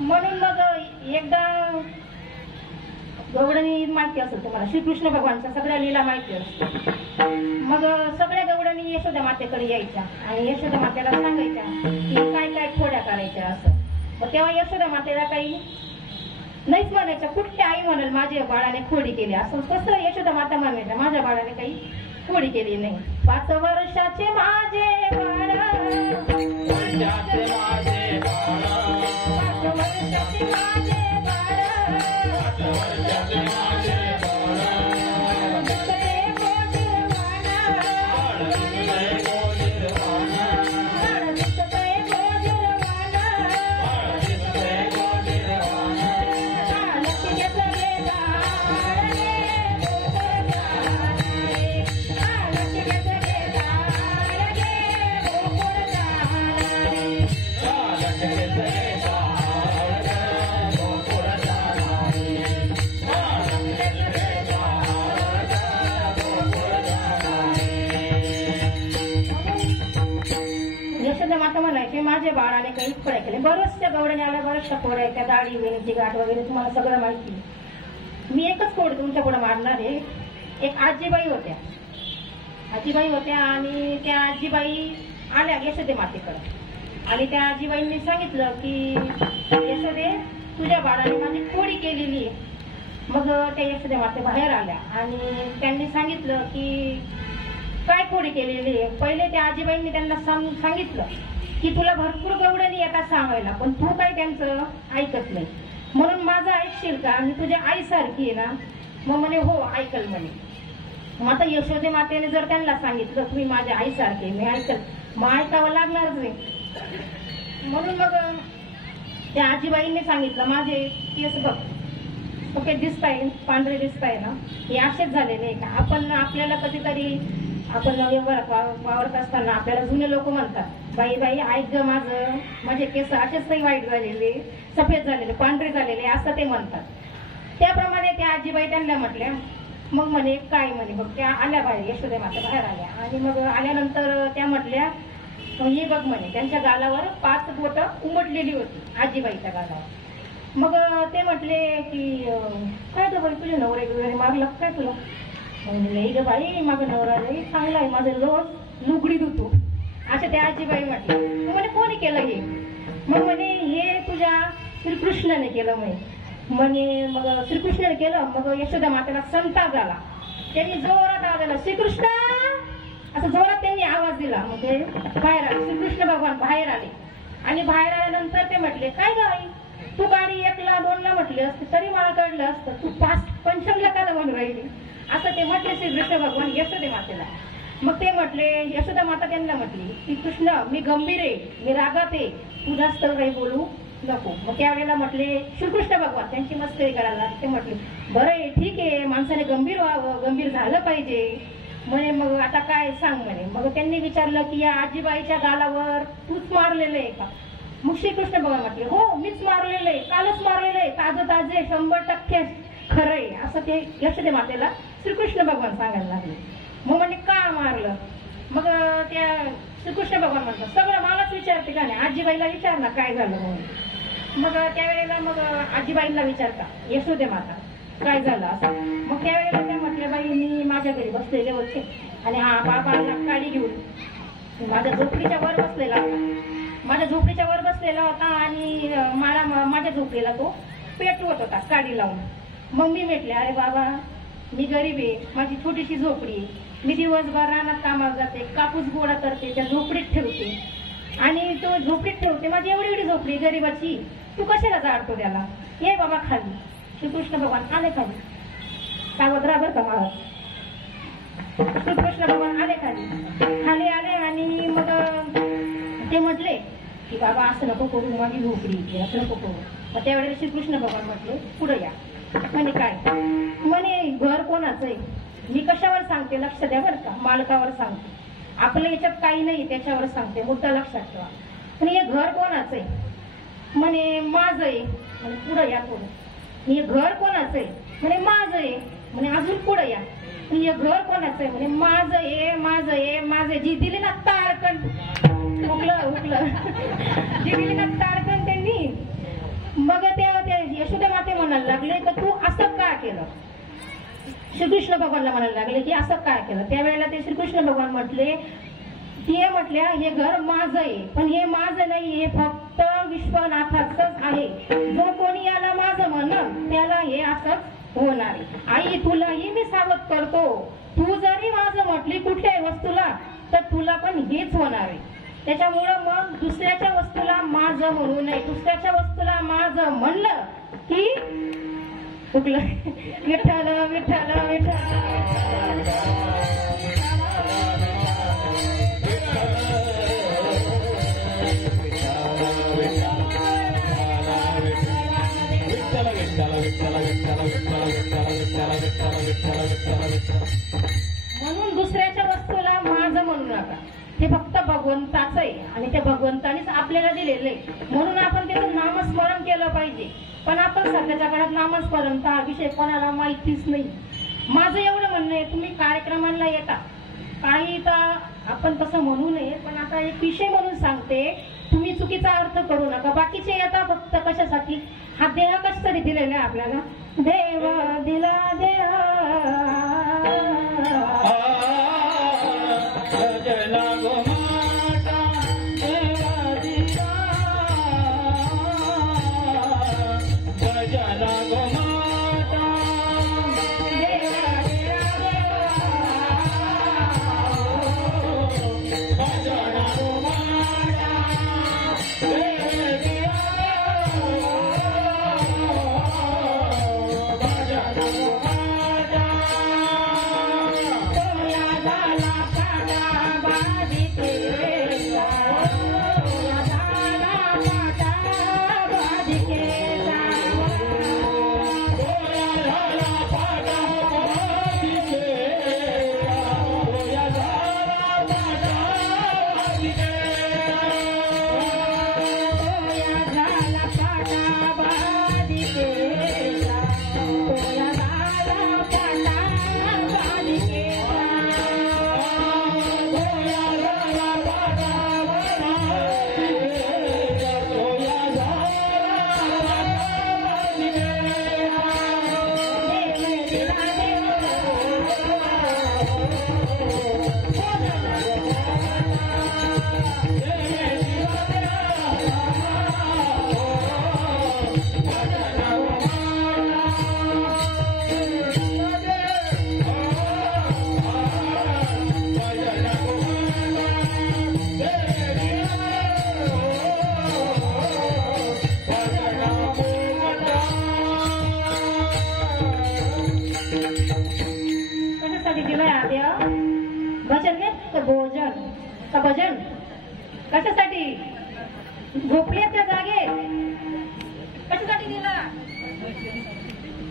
म्हणून मग एकदा गवळणी माहिती असेल तुम्हाला. श्रीकृष्ण भगवानच्या सगळ्या लीला माहिती असतात. मग सगळ्या गवळणी यशोदा मातेकडे यायच्या आणि यशोदा मातेला सांगायच्या की काय काय खोड्या करायच्या असं. मग तेव्हा यशोदा मातेला काही नाहीच म्हणायच्या. कुठली आई म्हणाल माझ्या बाळाने खोडी केली असं. कसं यशोदा माता म्हणायच्या माझ्या बाळाने काही खोडी केली नाही. 5 वर्षाचे माझे बाळ 5 वर्षाचे माझे माझ्या बाळाने काही खोड्या केल्या. बऱ्याचशा गवळणी आल्या, बऱ्याचशा खोड्या त्या दाढी वेणीची गाठ वगैरे तुम्हाला सगळं माहिती. मी एकच खोड तुमच्या पुढे मारणार आहे. एक आजीबाई होत्या आणि त्या आजीबाई आल्या यशोदे मातेकडे. आणि त्या आजीबाईंनी सांगितलं की यशोदे तुझ्या बाळाने माझी खोडी केलेली आहे. मग त्या यशोदे माते बाहेर आल्या आणि त्यांनी सांगितलं की काय खोडी केलेली आहे. पहिले त्या आजीबाईंनी त्यांना सांगितलं की तुला भरपूर गवडणी येतात सांगायला, पण तू काय त्यांचं ऐकत नाही, म्हणून माझं ऐकशील का? मी तुझ्या आईसारखी आहे ना. मग म्हणे हो ऐकल म्हणे. मग आता यशोदे मातेने जर त्यांना सांगितलं तुम्ही माझ्या आईसारखे, मी ऐकल, मग ऐकावं लागणारच आहे. म्हणून मग त्या आजीबाईंनी सांगितलं माझे केस बघ ओके दिसताय, पांढरे दिसताय ना, हे असेच झालेले आहे का? आपण आपल्याला कधीतरी आपण वावरत असताना आपल्याला जुने लोक म्हणतात बाई बाई ऐक ग माझे केस असेच काही वाईट झालेले, सफेद झालेले, पांढरे झालेले असं ते म्हणतात. त्याप्रमाणे त्या आजीबाई त्यांना म्हटल्या. मग म्हणे काय म्हणे बघ त्या आल्या बाहेर, यशोदे माता बाहेर आल्या आणि मग आल्यानंतर त्या म्हटल्या हे बघ म्हणे त्यांच्या गालावर 5 बोटं उमटलेली होती आजीबाईच्या गालावर. मग ते म्हटले की काय ग बाई तुझे नवरे वगैरे मारलं काय तुला? म्हणले ग बाई माझं नवरा लई चांगला आहे, माझं रोज लुगडी धुतो असे त्या आजीबाई म्हटले. म्हणे कोणी केलं हे? मग म्हणे हे तुझ्या श्रीकृष्णाने केलं म्हणे. मग श्रीकृष्णाने केलं. मग यशोदा मातेला संताप झाला, त्यांनी जोरात आवाज दिला श्रीकृष्ण असं जोरात त्यांनी आवाज दिला. मग ते बाहेर आले, श्रीकृष्ण भगवान बाहेर आले आणि बाहेर आल्यानंतर ते म्हटले काय ग आई तू गाडी 1ला 2ला म्हटली असते तरी मला कळलं असतं, तू 5-5ला का म्हणून राहिली असं ते म्हटले श्रीकृष्ण भगवान यशोदे मातेला. मग ते म्हटले यशोदा माता त्यांना म्हटली की कृष्ण मी गंभीर आहे, मी रागात आहे, तू जास्त काही बोलू नको. मग त्यावेळेला म्हटले श्रीकृष्ण भगवान त्यांची मस्करी करायला ते म्हटले बरं आहे ठीक आहे माणसाने गंभीर व्हावं, गंभीर झालं पाहिजे म्हणे. मग आता काय सांग म्हणे. मग त्यांनी विचारलं की या आजीबाईच्या गालावर तूच मारलेलं आहे का? मग श्रीकृष्ण भगवान म्हटले हो मीच मारलेलं आहे, कालच मारलेलं आहे, ताजे 100% खरं आहे असं ते यशोदे मातेला श्रीकृष्ण भगवान सांगायला लागले. मग म्हणे का मारलं? मग त्या श्रीकृष्ण भगवान म्हणतात सगळं मलाच विचारते का नाही, आजीबाईला विचार ना काय झालं म्हणून. मग त्यावेळेला मग आजीबाईंना विचारता यशोदे माता काय झालं असं. मग त्यावेळेला त्या म्हटल्या बाई मी माझ्या घरी बसलेले होते आणि हा बाबा गाडी घेऊन माझ्या झोपडीच्या वर बसलेला होता, आणि मला माझ्या झोपडीला तो पेटवत होता काडी लावून. मग मी म्हटले अरे बाबा मी गरीब आहे, माझी छोटीशी झोपडी, मी दिवसभर रानात कामाला जाते, कापूस गोळा करते, त्या झोपडीत ठेवते आणि तो झोपडीत ठेवते, माझी एवढी झोपडी गरीबाची, तू कशाला जाडतो त्याला, ये बाबा खाली. श्रीकृष्ण भगवान आले खाली, सावध राहा बरं का महाराज. श्रीकृष्ण भगवान आले खाली आले आणि मग ते म्हटले की बाबा असं नको करू, माझी झोपडी असं नको करू. मग त्यावेळेला श्रीकृष्ण भगवान म्हटले पुढे या. म्हणे काय? म्हणे घर कोणाचं आहे? मी कशावर सांगते लक्ष द्या बरं का, मालकावर सांगते, आपल्या याच्यात काही नाही त्याच्यावर सांगते, मुद्दा लक्षात ठेवा. पण हे घर कोणाचं आहे? म्हणे माझं आहे. म्हणे पुढे या थोडं. हे घर कोणाचं आहे? म्हणे माझं आहे. म्हणे अजून पुढे या. हे घर कोणाचं आहे? म्हणे माझं आहे. जी दिली ना तारकण उकलं जी दिली ना तारकण त्यांनी. मग त्या यशोदा माते म्हणायला लागले तर तू असं का केलं? श्रीकृष्ण भगवानला म्हणायला लागले की असं काय केलं? त्यावेळेला ते श्रीकृष्ण भगवान म्हटले म्हटल्या हे घर माझं आहे, पण हे माझं नाही, हे फक्त विश्वनाथाचंच आहे. जो कोणी याला माझं म्हणन त्याला हे असंच होणार आहे. आई तुलाही मी सावध करतो, तू जरी माझं म्हटली कुठल्याही वस्तूला तर तुला पण हेच होणार आहे. त्याच्यामुळं मग दुसऱ्याच्या वस्तूला माझं म्हणू नये. दुसऱ्याच्या वस्तूला माझं म्हणलं की चुकलं. विठ्ठल विठ्ठल विठ्ठल. म्हणून दुसऱ्याच्या वस्तूला माझं म्हणू नका. ते फक्त भगवंताचं आहे आणि त्या भगवंतानेच आपल्याला दिलेलं आहे, म्हणून आपण त्याचं नामस्मरण केलं पाहिजे. पण आपण सध्याच्या काळात नामस्मरणचा हा विषय कोणाला माहितीच नाही. माझं एवढं म्हणणं आहे तुम्ही कार्यक्रमांना येता, काही तर आपण तसं म्हणू नये, पण आता एक विषय म्हणून सांगते, तुम्ही चुकीचा अर्थ करू नका. बाकीचे येता फक्त कशासाठी? हा देह कशासाठी दिलेला आहे आपल्याला? देव दिला देह कशासाठी दिलंय आद्य? भजन नाही का भोजन का भजन? कशासाठी? झोपले त्या जागे कशासाठी दिला?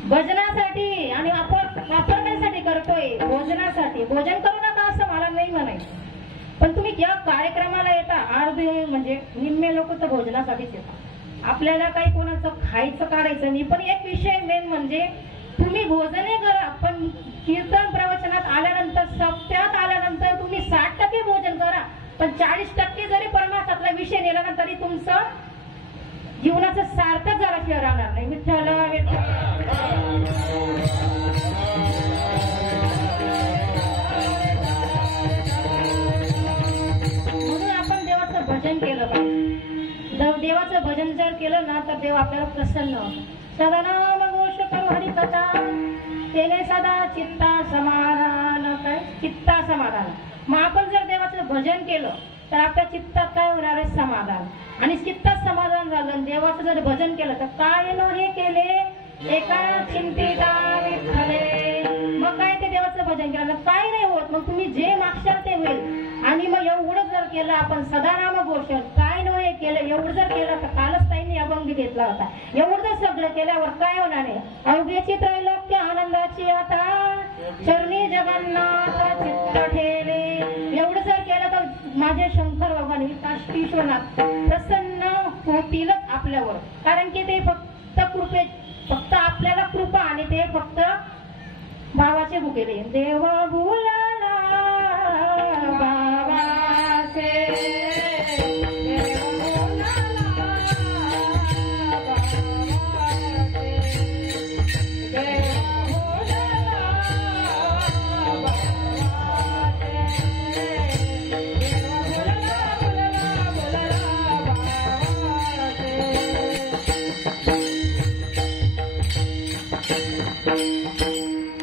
भजनासाठी. आणि आपण वापरण्यासाठी करतोय, भोजनासाठी. भोजन करू नका असं मला नाही म्हणायचं, पण तुम्ही या कार्यक्रमाला येता अर्धे म्हणजे निम्मे लोक तर भोजनासाठीच येतात. आपल्याला काही कोणाचं खायचं काढायचं नाही. पण एक विषय मेन म्हणजे तुम्ही भोजनही करा, पण कीर्तन प्रवचनात आल्यानंतर, सप्त्यात आल्यानंतर तुम्ही 60% भोजन करा, पण 40% जरी परमार्थातला विषय नेला ना तरी तुमचं जीवनाचं सार्थक झाल्याशिवाय राहणार नाही. विठ्ठल म्हणून आपण देवाचं भजन केलं पाहिजे. देवाचं भजन जर केलं ना तर देव आपल्याला प्रसन्न होतो. सदानाम घोष करू हरिकथा तेने सदा चित्ता समाधान. काय चित्ता समाधान? मग आपण जर देवाचं भजन केलं तर आपल्या चित्तात काय होणार आहे? समाधान. आणि चित्तात समाधान झालं, देवाचं जर भजन केलं तर काय न हे केले एका चिंतिता विठ्ठले. मग काय ते देवाचं भजन केलं काय नाही होत. मग तुम्ही जे मागशाल ते होईल. आणि मग एवढं जर केलं आपण सदानाम घोष काय न हे केलं, एवढं जर केलं तर कालच ताईंनी अभंग घेतला होता. एवढं जर सगळं केल्यावर काय होणार आहे? अवघेची त्रैलोक्य आनंदाची आता चरणी जगन्नाथ चित्त ठेले. एवढं जर केलं तर माझे शंकर भगवान विश्वनाथ प्रसन्न होतीलच आपल्यावर. कारण की ते फक्त कृपे, फक्त आपल्याला कृपा, आणि ते फक्त भावाचे भुकेले. देव भुलला भावाचे, देव भुलला भावाचे, देव भुलला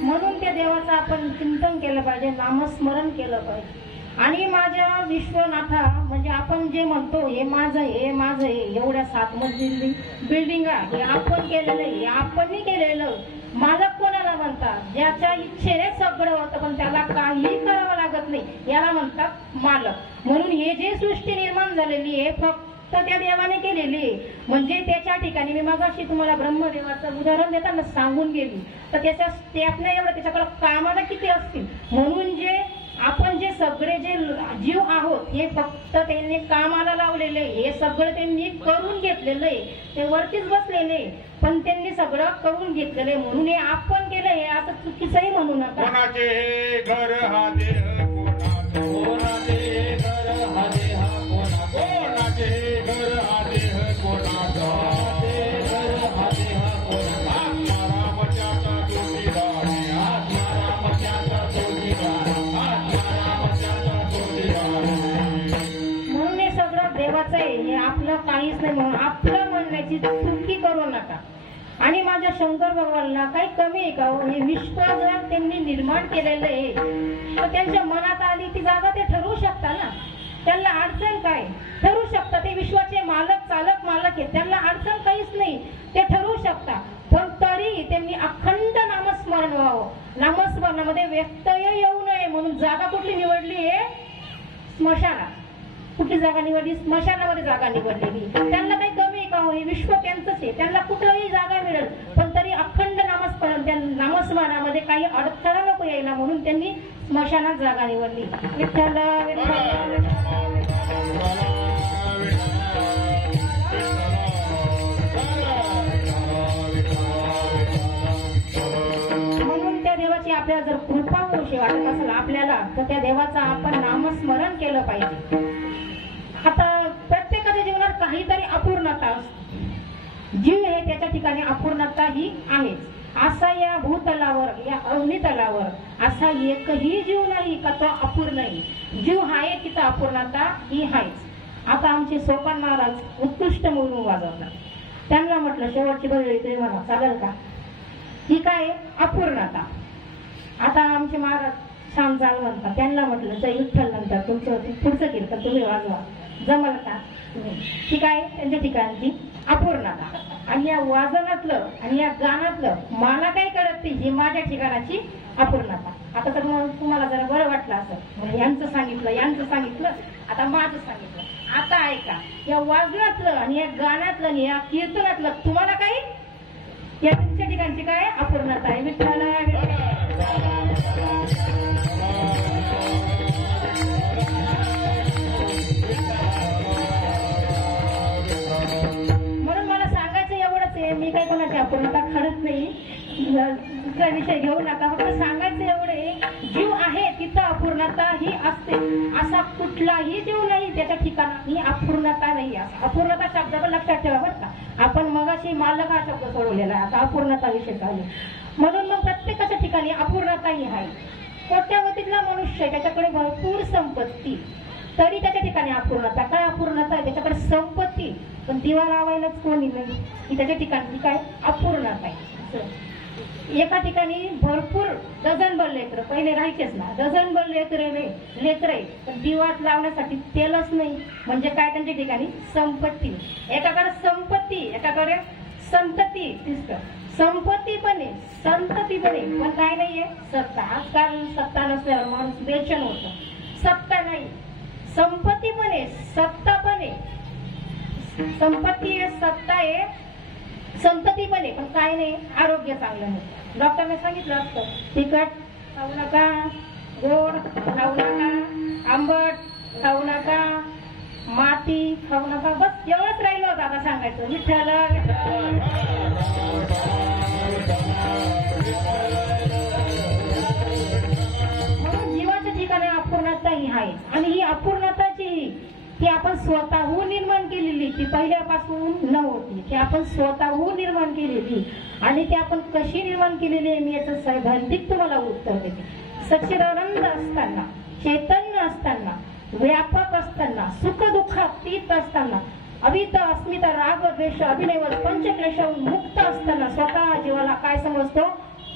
म्हणून त्या देवाचं आपण चिंतन केलं पाहिजे, नामस्मरण केलं पाहिजे. आणि माझ्या विश्वनाथा म्हणजे आपण जे म्हणतो हे माझं हे माझं हे, एवढ्या 7 मजली बिल्डिंग हे आपण केलेलं हे आपण केलेलं. माझं कोणाला म्हणतात? ज्याच्या इच्छेने सगळं होतं पण त्याला काही करावं लागत नाही, याला म्हणतात मालक. म्हणून हे जे सृष्टी निर्माण झालेली आहे फक्त त्या देवाने केलेली आहे. म्हणजे त्याच्या ठिकाणी मी मगाशी तुम्हाला ब्रह्मदेवाचं उदाहरण देताना सांगून गेली, तर त्याच्या स्टेप नाही एवढं, त्याच्याकडे कामाला किती असतील. म्हणून जे आपण जे सगळे जे जीव आहोत हे फक्त त्यांनी कामाला लावलेले, हे सगळं त्यांनी करून घेतलेलं आहे. ते वरतीच बसलेले पण त्यांनी सगळं करून घेतलेलं. म्हणून हे आपण केलं हे असं चुकीचंही म्हणू नका. कोणाचे घर हा देह कोणाचा, कोणाचे घर हा देह कोणाचा, कोणाचे घर हा देह कोणाचा, घर हा देह कोणाचा. आत्मा रामच्याचा जोडीदार, आत्मा रामच्याचा जोडीदार, आत्मा रामच्याचा जोडीदार. म्हणून हे सगळं देवाचं आहे, हे आपलं काहीच नाही. म्हणून आपलं म्हणण्याची चुकी करू नका. आणि माझ्या शंकर भगवानला काही कमी आहे का? हे विश्व जर त्यांनी निर्माण केलेलं आहे तर त्यांच्या मनात आली ती जागा ते ठरवू शकता ना. त्यांना अडचण काय? ठरवू शकता. ते विश्वाचे मालक चालक मालक आहे, त्यांना अडचण काहीच नाही, ते ठरवू शकता. पण तरी त्यांनी अखंड नामस्मरण व्हावं, नामस्मरणामध्ये व्यत्यय येऊ नये म्हणून जागा कुठली निवडली आहे? स्मशानात. कुठली जागा निवडली? स्मशानामध्ये जागा निवडलेली. त्यांना काही कमी आहे का? हे विश्व त्यांचंच आहे, त्यांना कुठलाही जागा मिळेल पण तरी अखंड नामस्मरण, त्या नामस्मरणामध्ये काही अडथळा नको यायला म्हणून त्यांनी स्मशानात जागा निवडली. विठ्ठल म्हणून त्या देवाची आपल्याला जर कृपा होऊशी वाटत असेल आपल्याला तर त्या देवाचं आपण नामस्मरण केलं पाहिजे. आता प्रत्येकाच्या जीवनात काहीतरी अपूर्णता असते. जीव आहे त्याच्या ठिकाणी अपूर्णता ही आहेच. असा या भूतलावर, या अग्नितलावर असा एकही जीव नाही का तो अपूर्ण नाही. जीव आहे तिथं अपूर्णता ही आहेच. आता आमचे सोपान महाराज उत्कृष्ट म्हणून वाजवतात. त्यांना म्हटलं शेवटची बळी ते म्हणा चालेल का? ही काय अपूर्णता. आता आमचे महाराज छान चाल म्हणतात. त्यांना म्हटलं जय विठ्ठल नंतर तुमचं पुढचं कीर्तन तुम्ही वाजवा, जमल का? ठीक आहे. त्यांच्या ठिकाणची अपूर्णता आणि या वाजनातलं आणि या गाण्यातलं मला काही कळत नाही, ही माझ्या ठिकाणाची अपूर्णता. आता तर मग तुम्हाला जरा बरं वाटलं असं, म्हणून यांचं सांगितलं, आता माझं सांगितलं. आता ऐका, या वाजनातलं आणि या गाण्यातलं आणि या कीर्तनातलं तुम्हाला काही या तुमच्या ठिकाणची काय अपूर्णता आहे. विठ्ठल म्हणून मला सांगायचं एवढंच आहे, मी काही कोणाची अपूर्णता खरंच नाही, दुसरा विषय घेऊ नका. फक्त सांगायचं एवढे, जीव आहे तिथं अपूर्णता ही असते. असा कुठलाही जीव नाही त्याच्या ठिकाणी अपूर्णता नाही. अपूर्णता शब्दावर लक्षात ठेवा बरं का. आपण मगाशी मालक हा शब्द सोडवलेला आहे, आता अपूर्णता विषय चालू. म्हणून मग प्रत्येकाच्या ठिकाणी अपूर्णता ही आहे. कोट्यावधीतला मनुष्य त्याच्याकडे भरपूर संपत्ती, तरी त्याच्या ठिकाणी अपूर्णता. काय अपूर्णता आहे? त्याच्याकडे संपत्ती पण दिवा लावायलाच कोणी नाही, ही त्याच्या ठिकाणी काय अपूर्णता आहे. एका ठिकाणी भरपूर डझनभर लेकरं, पहिले राहायचेच ना, डझनभर लेकरं पण दिवात लावण्यासाठी तेलच नाही, म्हणजे काय त्यांच्या ठिकाणी संपत्ती. एकाकडे संपत्ती, एकाकडे संतती. संपत्ती पण आहे, संतती पण आहे, पण काय नाहीये सत्ता. आजकाल सत्ता नसल्यावर माणूस बेचैन होतो. सत्ता नाही, संपत्ती पण आहे, सत्ता पण आहे. संपत्ती आहे, सत्ता आहे, संतती पण आहे, पण काय नाही आरोग्य चांगलं नाही. डॉक्टरने सांगितलं असतं तिखट खाऊ नका, गोड खाऊ नका, आंबट खाऊ नका, माती खाऊ नका, बस एवढंच राहिलं होतं आता सांगायचं. विठ्ठल म्हणून जीवाच्या ठिकाणी अपूर्णता ही आहे. आणि ही अपूर्णताची ही आपण स्वतःहून निर्माण केलेली, ती पहिल्यापासून नव्हती, ती आपण स्वतःहून निर्माण केलेली. आणि ती आपण कशी निर्माण केलेली आहे मी याचं सैद्धांतिक तुम्हाला उत्तर देते. सच्चिदानंद असताना, चैतन्य असताना, व्यापक असताना, सुख दुःखातीत असताना, अवित अस्मिता राग द्वेष अभिनय पंचक्लेश मुक्त असताना स्वतः जीवाला काय समजतो?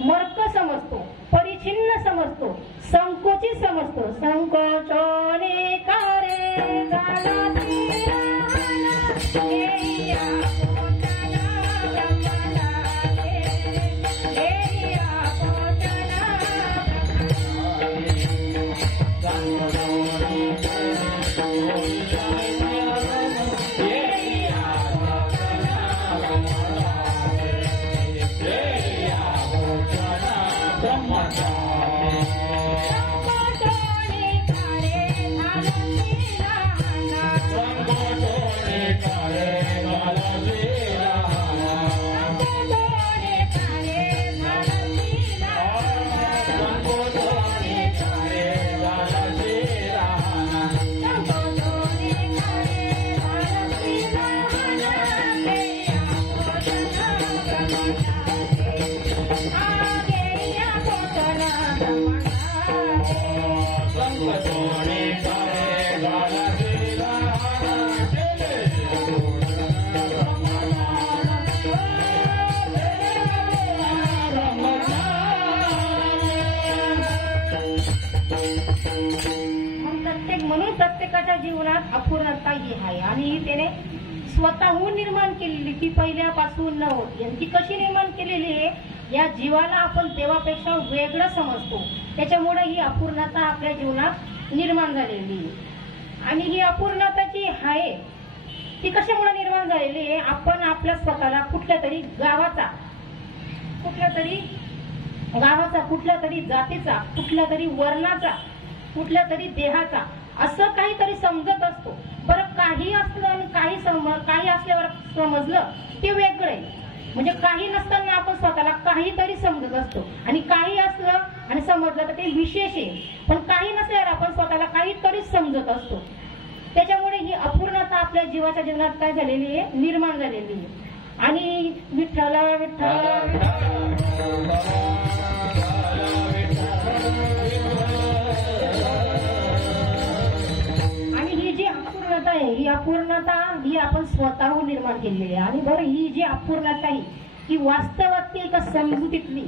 मर्क समजतो, परिचिन्न समजतो, संकोचित समजतो. संकोचने कारे प्रत्येकाच्या जीवनात अपूर्णता ही आहे. आणि त्याने स्वतःहून निर्माण केलेली, ती पहिल्यापासून नव्हती. आणि ती कशी निर्माण केलेली आहे? या जीवाला आपण देवापेक्षा वेगळं समजतो, त्याच्यामुळे ही अपूर्णता आपल्या जीवनात निर्माण झालेली. आणि ही अपूर्णता जी आहे ती कशामुळे निर्माण झालेली आहे? आपण आपल्या स्वतःला कुठल्या तरी गावाचा, कुठल्या तरी जातीचा, कुठल्या तरी वर्णाचा, कुठल्या तरी देहाचा असं काहीतरी समजत असतो. बरं, काही असलं आणि काही असल्यावर समजलं ते वेगळं आहे. म्हणजे काही नसताना आपण स्वतःला काहीतरी समजत असतो, आणि काही असलं आणि समजलं तर ते विशेष आहे. पण काही नसल्यावर आपण स्वतःला काहीतरी समजत असतो. त्याच्यामुळे ही अपूर्णता आपल्या जीवाच्या जीवनात काय झालेली आहे? निर्माण झालेली आहे. आणि विठ्ठल विठ्ठल ही अपूर्णता ही आपण स्वतःहून निर्माण केलेली आहे. आणि बरं, ही जी अपूर्णता ही वास्तवातली का समजुतीतली?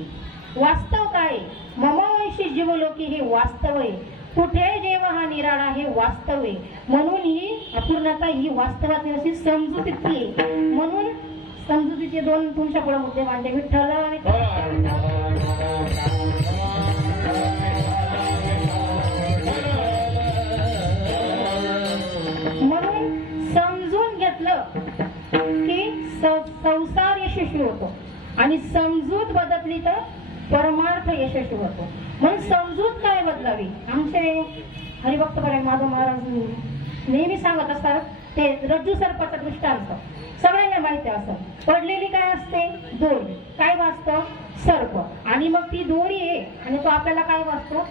वास्तव काय? मम वैशी जीवलोकी हे वास्तव आहे. कुठे जेव हा निराळा हे वास्तव आहे. म्हणून ही अपूर्णता ही वास्तवातली अशी समजुतीतली आहे. म्हणून समजुतीचे दोन तुमच्या पुढे मुद्दे मांडले. विठ्ठल यशस्वी होतो आणि समजूत बदलली तर परमार्थ यशस्वी होतो. म्हणून समजूत काय बदलावी. आमचे हरिभक्त माधव महाराज नेहमी सांगत असतात ते रज्जू सर्पाचा दृष्टांत सगळ्यांना माहिती असं. पडलेली काय असते दोरी, काय वाचतं सर्प, आणि मग ती दोरी आहे आणि तो आपल्याला काय वाचतो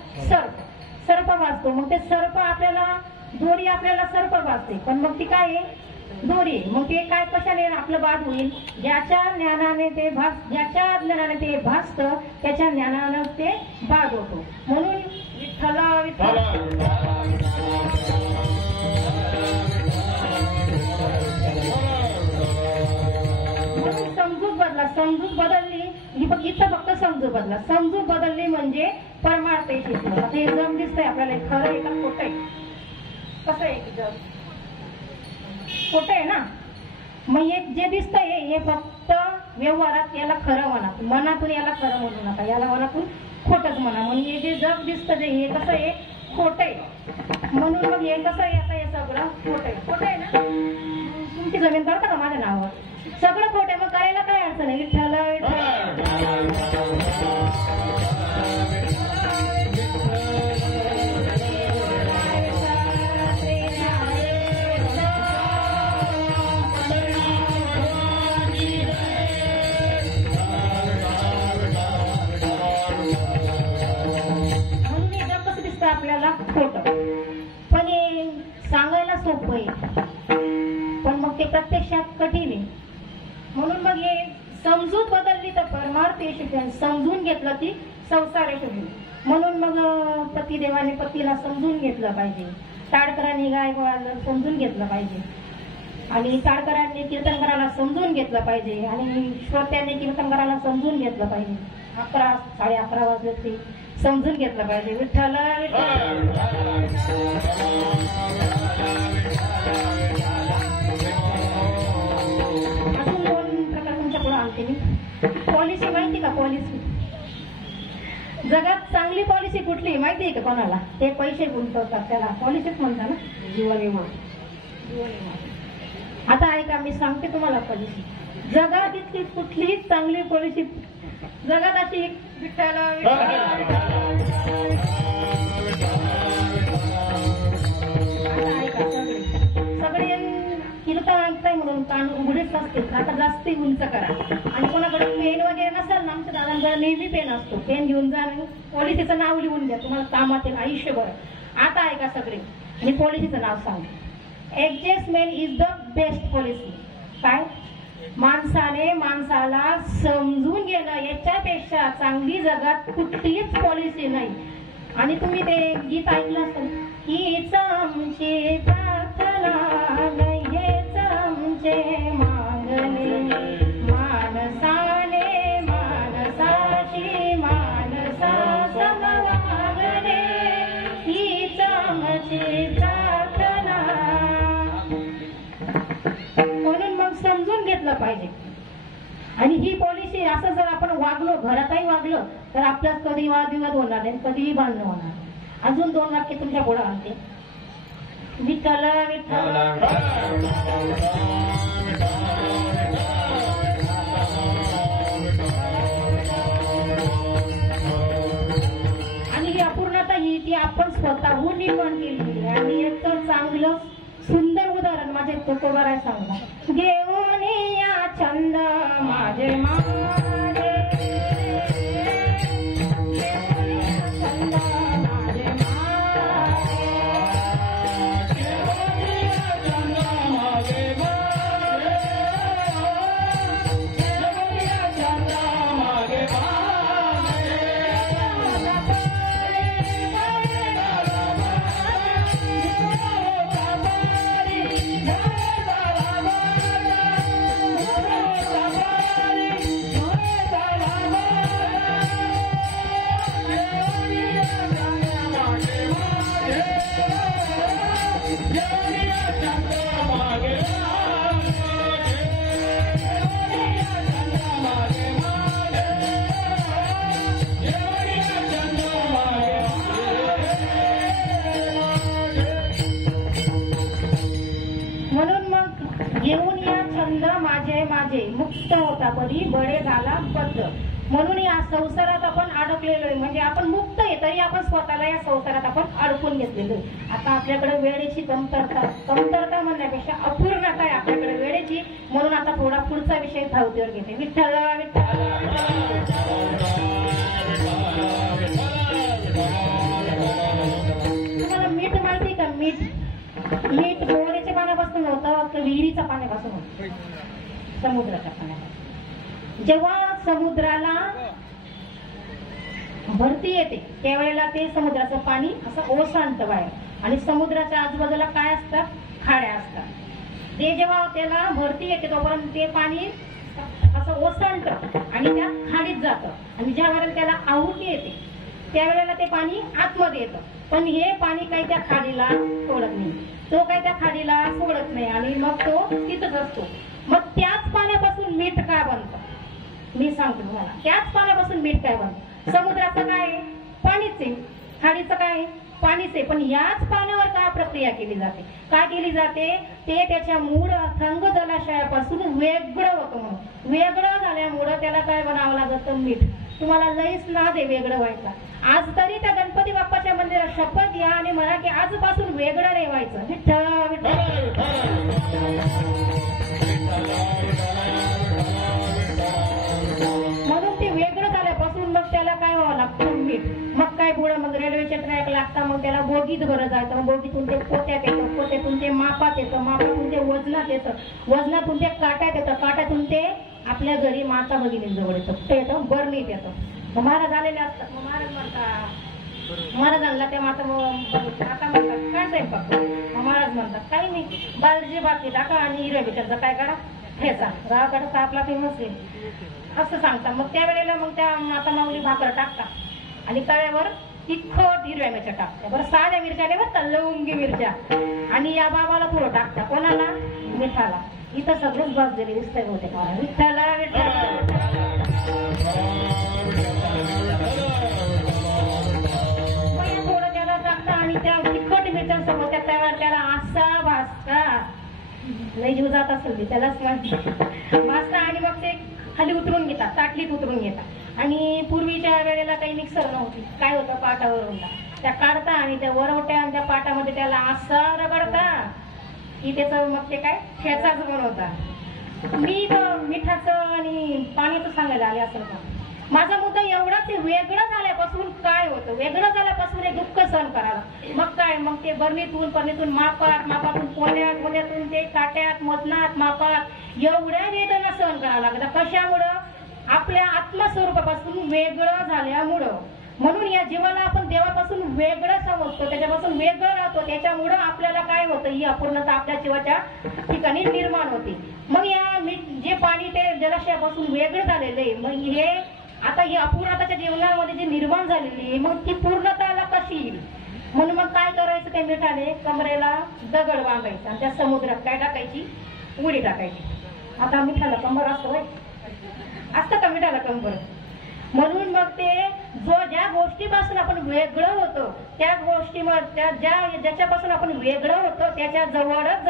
सर्प वाचतो. मग ते सर्प आपल्याला दोरी आपल्याला सर्प वाचते, पण मग ती काय आहे दोरी. मग ते काय कशाने आपलं बाद होईल. ज्याच्या ज्ञानाने ते भासतं त्याच्या ज्ञानानं ते बाद होतो. म्हणून विठ्ठला समजूत बदलली. इथं फक्त समजूत बदला. समजूत बदलली म्हणजे परमार्थ यशस्वी. आता हे जग दिसतंय आपल्याला खरं आहे का खोटं आहे. कसं आहे की जग खोटं आहे ना. मग एक जे दिसतंय हे फक्त व्यवहारात याला खरं म्हणा, मनातून याला खरं म्हणू नका, याला मनातून खोटंच म्हणा. म्हणून हे जे जग दिसतं हे कसं आहे खोटं आहे. म्हणून मग हे कसं आहे आता हे सगळं खोटं आहे ना. तुमची जमीन करता का माझ्या नावावर सगळं खोटं आहे. मग करायला काय अडचण आहे. विठ्ठल आपल्याला खोटं, पण हे सांगायला सोपं आहे, पण मग ते प्रत्यक्षात कठीण आहे. म्हणून मग हे समजूत बदलली तर परमार्थ यशस्वी. समजून घेतलं की संसार यशस्वी. म्हणून मग पतिदेवाने पतीला समजून घेतलं पाहिजे, ताडकरांनी गायकवाडला समजून घेतलं पाहिजे, आणि ताडकरांनी कीर्तनकाराला समजून घेतलं पाहिजे, आणि श्रोत्यांनी कीर्तनकाराला समजून घेतलं पाहिजे. 11-11:30 वाजले ते समजून घेतलं पाहिजे. विठ्ठल अजून 2 प्रकार तुमच्या पुढे आणते मी. पॉलिसी माहिती का. पॉलिसी जगात चांगली पॉलिसी कुठली माहिती आहे का कोणाला. ते पैसे गुंतवतात त्याला पॉलिसीच म्हणतात ना. जीवन विमा. आता ऐका मी सांगते तुम्हाला पॉलिसी. जगात इतकी कुठलीही चांगली पॉलिसी जगात अशी विठ्ठल सगळे कीर्तन ऐकताय म्हणून कान उघडेच असतील. आता जास्त उंच करा, आणि कोणाकडे पेन वगैरे नसेल ना, आमच्या दादांकडे नेहमी पेन असतो, पेन घेऊन जा आणि पॉलिसीचं नाव लिहून द्या, तुम्हाला कामात येईल आयुष्यभर. आता ऐका सगळे मी पॉलिसीचं नाव सांगते. Adjustment is the best policy. काय माणसाने माणसाला समजून घेणं याच्यापेक्षा चांगली जगात कुठलीच पॉलिसी नाही. आणि तुम्ही ते गीत ऐकलं असेल, हीच आमची प्रार्थना नाही हेच आमचे मागणे, माणसाने माणसाशी माणसा समवागणे, हीच आमची प्रार्थना. म्हणून मग समजून घेतलं पाहिजे. आणि ही पॉलिसी असं जर आपण वागलो, घरातही वागलो, तर आपल्यात कधी वादविवाद होणार नाही, कधीही भांडण होणार. अजून 2 वाक्य तुमच्या पुढे आणते. विठ्ठल विठ्ठल आणि ही अपूर्णता ही ती आपण स्वतःहून निर्माण केली. आणि एक तर चांगलं सुंदर उदाहरण माझे तुकोबाराय सांगला. घेऊन या छंद माझे माझे माझे माझे मुक्त होता परी बडे झाला बद्ध. म्हणून या संसारात आपण अडकलेलो आहे, म्हणजे आपण मुक्त आहे तरी आपण स्वतःला या संसारात आपण अडकून घेतलेलो आहे. आता आपल्याकडे वेळेची कमतरता म्हणण्यापेक्षा अपूर्णता आहे आपल्याकडे वेळेची. म्हणून आता थोडा पुढचा विषय धावतीवर घेते. विठ्ठल विठ्ठल. तुम्हाला मीठ माहिती का? मीठ बोरेच्या पाण्यापासून होतं की विहिरीच्या पाण्यापासून होतं? समुद्राच्या पाण्यापासून. जेव्हा समुद्राला भरती येते त्यावेळेला ते समुद्राचं पाणी असं ओसांडतं बाहेर आणि समुद्राच्या आजूबाजूला काय असतात? खाड्या असतात. ते जेव्हा त्याला भरती येते तोपर्यंत ते पाणी असं ओसांडतं आणि त्या खाडीत जातं आणि ज्या वेळेला त्याला आहुती येते त्यावेळेला ते पाणी आतमध्ये येतं. पण हे पाणी काही त्या खाडीला सोडत नाही, तो काही त्या खाडीला सोडत नाही आणि मग तो तिथंच असतो. मग त्याच पाण्यापासून मीठ काय बनतं? मी सांगतो तुम्हाला. त्याच पाण्यापासून मीठ काय बनतं? समुद्राचं काय आहे? पाणीच आहे. खाडीचं काय आहे? पाणीच आहे. पण याच पाण्यावर काय प्रक्रिया केली जाते? काय केली जाते? ते त्याच्या मूळ अथांग जलाशयापासून वेगळं होतं. म्हणून वेगळं झाल्यामुळं त्याला काय बनावं लागतं? मीठ. तुम्हाला लईच नाद आहे वेगळं व्हायचा. आज तरी त्या गणपती बाप्पाच्या मंदिरात शपथ घ्या आणि म्हणा की आजपासून वेगळं नाही व्हायचं. विठ्ठल विठ्ठल. म्हणून ते वेगळं झाल्यापासून मग त्याला काय व्हावं लागतं? मीठ. मग काय पुढे मग रेल्वेचे ट्रॅक लागतात, मग त्याला बोगीत भरत जायचं. मग बोगीतून ते पोत्यात येतं, पोत्यातून ते मापात येतं, मापातून ते वजनात येतं, वजनातून ते काट्यात येतं, काट्यातून ते आपल्या घरी माता भगिनींजवळ येतं. कुठे येतं? बरणीत येतं. मग महाराज आलेले असतात. मग महाराज म्हणतात, महाराजांना त्या माता म्हणतात काय स्वयंपाक? मग महाराज म्हणतात काही नाही, बालजी बाकी टाका आणि हिरव्या बिटांचा काय करा? ठेचा. रावकडचा आपला फेमस आहे असं सांगतात. मग त्यावेळेला मग त्या माता माऊली भाकर टाकतात आणि तव्यावर तिखट हिरव्या मिरच्या टाकतात. बरं साध्या मिरच्या नाही बरं, लवंगी मिरच्या. आणि या बाबाला थोडं टाकतात. कोणाला? मिठाला. इथं सगळंच भाजलेले दिसतंय होते. विठ्ठला विठ्ठल. थोडं त्याला टाकतात आणि त्या तिखट मिरच्यांसोबत त्या तव्यावर त्याला असा भाजतात. लई जीव जात असेल त्यालाच भाजतात आणि मग ते खाली उतरून घेतात, ताटलीत उतरून घेतात. आणि पूर्वीच्या वेळेला काही मिक्सर नव्हती. काय होतं? पाटावरून त्या काढता आणि त्या वरवट्या आणि त्या पाटामध्ये त्याला असा रगडता की त्याचं मग ते काय ठेचाच बनवता. मी तर मिठाचं आणि पाण्याचं सांगायला आले असेल का? माझा मुद्दा एवढाच, वेगळं झाल्यापासून काय होतं? वेगळं झाल्यापासून हे दुःख सहन करायला. मग काय? मग ते बरणीतून मापात, मापातून पोल्यात, पोल्यातून ते काट्यात, मजनात, मापात एवढ्या वेदना सहन करावं लागतात. कशामुळं? आपल्या आत्मस्वरूपापासून वेगळं झाल्यामुळं. म्हणून या जीवाला आपण देवापासून वेगळं समजतो, त्याच्यापासून वेगळं राहतो. त्याच्यामुळं आपल्याला काय होतं? ही अपूर्णता आपल्या जीवाच्या ठिकाणी निर्माण होते. मग या जे पाणी ते जलाशयापासून वेगळं झालेलं आहे, मग हे आता ही अपूर्णताच्या जीवनामध्ये जी निर्माण झालेली मग ती पूर्णताला कशी येईल? म्हणून मग काय करायचं? त्या मिठाने कमरेला दगड बांधायचा आणि त्या समुद्रात काय टाकायची? उडी टाकायची. आता मिठाला कंबर असतं का? मिठाला कंबर. म्हणून मग ते ज्या गोष्टीपासून आपण वेगळं होतो त्या गोष्टीमध्ये ज्याच्यापासून आपण वेगळं होतो त्याच्या जवळच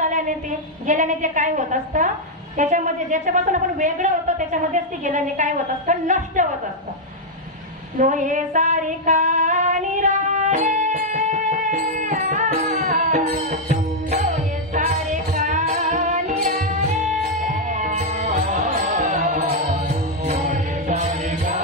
गेल्याने ते काय होत असतं? त्याच्यामध्ये ज्याच्यापासून आपण वेगळं होतो त्याच्यामध्येच ते गेल्याने काय होत असतं? नष्ट होत असतं. लोहे सारी का निराळे, लोहे सारे का निराळे, लोहे सारे का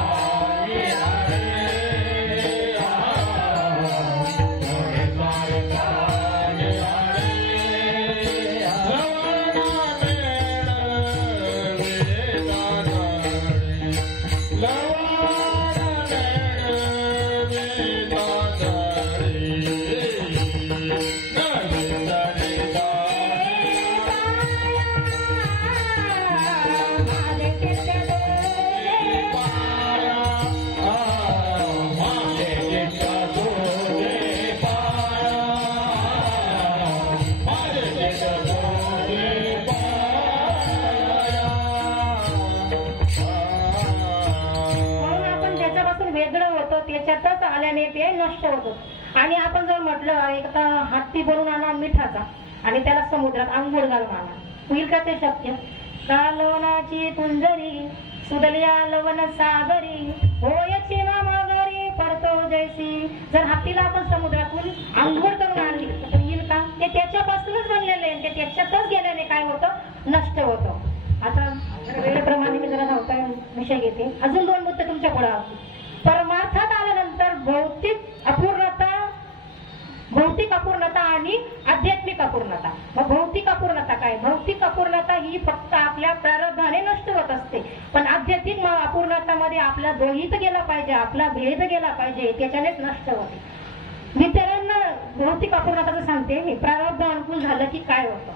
त्याच्यातच आल्याने ते नष्ट होतं. आणि आपण जर म्हटलं एक हत्ती बनवून आणा मिठाचा आणि त्याला समुद्रात आंघोळ घालून आणा, होईल का ते शक्य? कालवनाची कुंजरी सुदलिया लवण सागरी होयची ना माघारी परतो जैसी. जर हातीला आपण समुद्रातून आंघोळ करून आणली तर येईल का? ते त्याच्यापासूनच बनलेले आहे, ते त्याच्यातच गेल्याने काय होतं, नष्ट होतं. आता वेळेप्रमाणे मी जरा धावता विषय घेते. अजून 2 मुद्दे तुमच्या पुढे. परमार्थात आल्यानंतर भौतिक अपूर्णता आणि आध्यात्मिक अपूर्णता. मग भौतिक अपूर्णता काय? भौतिक अपूर्णता ही फक्त आपल्या प्रारब्धाने नष्ट होत असते, पण आध्यात्मिक अपूर्णतामध्ये आपला द्वैत गेला पाहिजे, आपला भेद गेला पाहिजे, त्याच्यानेच नष्ट होते. विद्यार्थ्यांना भौतिक अपूर्णताचं सांगते मी. प्रारब्ध अनुकूल झालं की काय होतं.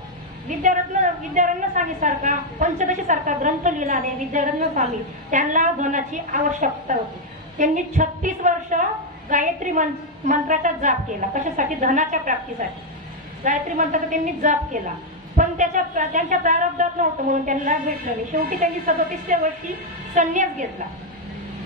विद्यारण्य स्वामी सारखा पंचदशी सारखा ग्रंथ लिहिल्याने विद्यारण्य स्वामी त्यांना धनाची आवश्यकता होती. त्यांनी 36 वर्ष गायत्री मंत्राचा जाप केला. कशासाठी? धनाच्या प्राप्तीसाठी. गायत्री मंत्राचा त्यांनी जाप केला, पण त्यांच्या प्रारब्धात नव्हतं म्हणून त्यांना भेटलं नाही. शेवटी त्यांनी 37व्या वर्षी संन्यास घेतला.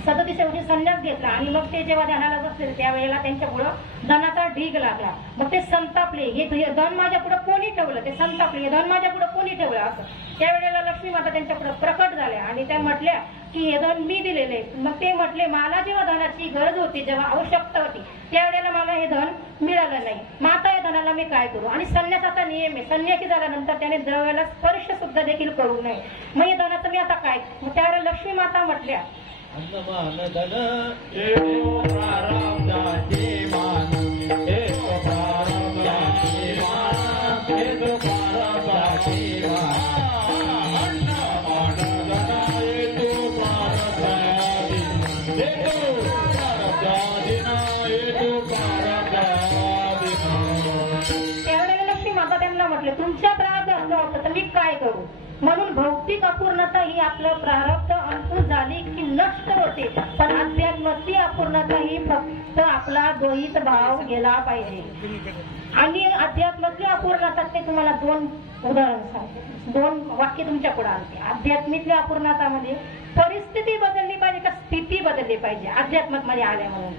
37व्या वर्षी संन्यास घेतला आणि मग ते जेव्हा ध्यानाला बसले त्यावेळेला त्यांच्या पुढं धनाचा ढीग लागला. मग ते संतापले, हे धन माझ्या पुढे कोणी ठेवलं? ते संतापले, हे धन माझ्या पुढे कोणी ठेवलं असं. त्यावेळेला लक्ष्मी माता त्यांच्या पुढे प्रकट झाल्या आणि त्या म्हटल्या की हे धन मी दिलेले. मग ते म्हटले, मला जेव्हा धनाची गरज होती, जेव्हा आवश्यकता होती, त्यावेळेला मला हे धन मिळालं नाही. माता या धनाला मी काय करू? आणि संन्यासाचा नियम आहे, संन्यासी झाल्यानंतर त्याने द्रव्याला स्पर्श सुद्धा देखील करू नये. मग या धनाचं मी आता काय? मग त्यावेळेला लक्ष्मी माता म्हटल्या, तुमच्या प्रारब्धात नव्हतं तर मी काय करू? म्हणून भौतिक अपूर्णता ही आपलं प्रारब्ध अनुकूल झाली की नष्ट होते, पण अध्यात्माची अपूर्णता ही फक्त आपला द्वैत भाव गेला पाहिजे. आणि अध्यात्मातली अपूर्णता ते तुम्हाला 2 उदाहरण सांगते, 2 वाक्य तुमच्या पुढे आणते. आध्यात्मिकल्या अपूर्णतामध्ये परिस्थिती बदलली पाहिजे का स्थिती बदलली पाहिजे? अध्यात्मात मध्ये आल्या म्हणून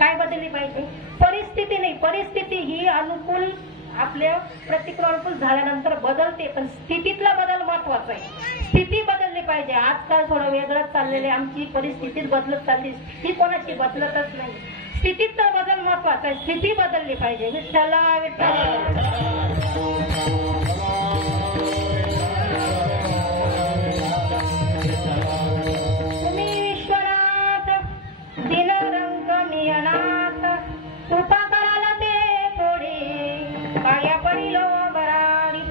काय बदलली पाहिजे? परिस्थिती नाही. परिस्थिती ही अनुकूल आपल्या प्रतिक्रिया अनुकूल झाल्यानंतर बदलते, पण स्थितीतला बदल महत्वाचा आहे. स्थिती बदलली पाहिजे. आजकाल थोडं वेगळंच चाललेलं आहे, आमची परिस्थितीच बदलत चालली, स्थिती कोणाची बदलतच नाही. स्थितीतला बदल महत्वाचा आहे, स्थिती बदलली पाहिजे. विठ्ठला तुम्ही विश्वनाथ दिनरंग मी अनाथ कृपा करायला ते थोडी पाया पडिलो बराडी.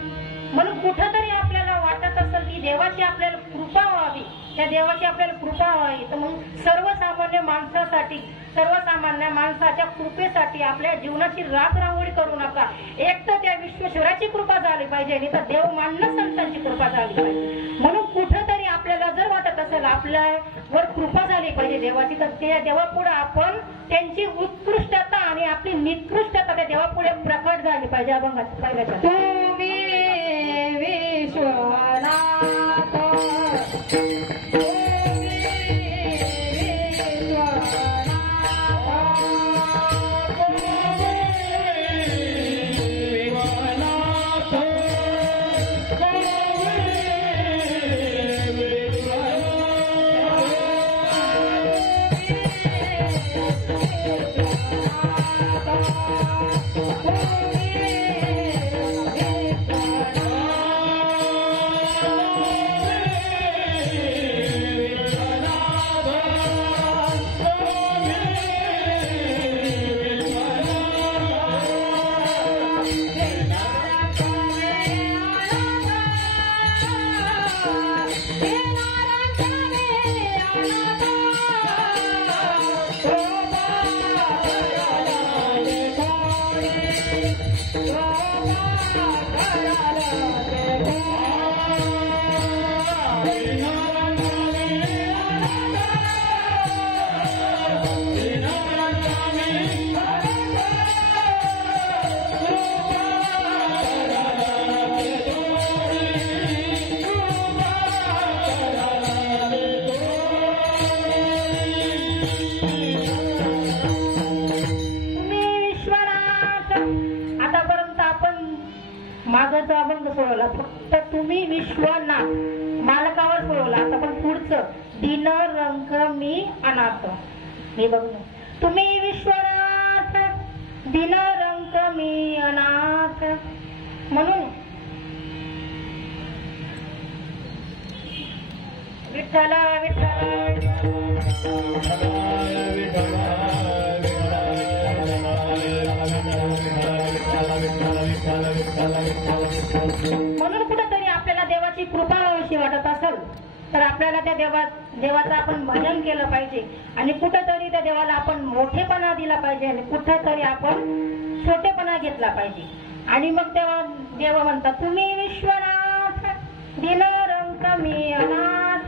म्हणून कुठंतरी आपल्याला वाटत असेल की देवाची आपल्याला कृपा व्हावी, त्या देवाची आपल्याला कृपा व्हावी, तर मग सर्वसामान्य माणसासाठी, सर्वसामान्य माणसाच्या कृपेसाठी आपल्या जीवनाची राख रांगोळी करू नका. एक तर त्या विश्वेश्वराची कृपा झाली पाहिजे, नाही तर देव मानव संतांची कृपा झाली पाहिजे. म्हणून कुठंतरी आपल्याला जर वाटत असेल आपल्यावर कृपा झाली पाहिजे देवाची, तर त्या देवापुढे आपण त्यांची उत्कृष्टता आणि आपली निकृष्टता त्या देवापुढे प्रकट झाली पाहिजे. अभंगाची पहिल्याच्या तुम्ही विश्वनाथ मागचा अभंग सोडवला, फक्त तुम्ही विश्वनाथ मालकावर सोडवला. आता पण पुढचं दिन रंग मी अनाथ. मी बघ, तुम्ही विश्वनाथ दिन रंग मी अनाथ. म्हणून विठ्ठल विठ्ठल म्हणून कुठेतरी आपल्याला देवाची कृपा अशी वाटत असेल तर आपल्याला त्या देवाचं आपण भजन केलं पाहिजे आणि कुठेतरी त्या देवाला आपण मोठेपणा दिला पाहिजे आणि कुठेतरी आपण छोटेपणा घेतला पाहिजे. आणि मग तेव्हा देव म्हणतात तुम्ही विश्वनाथ दिन रंग मी अनाथ,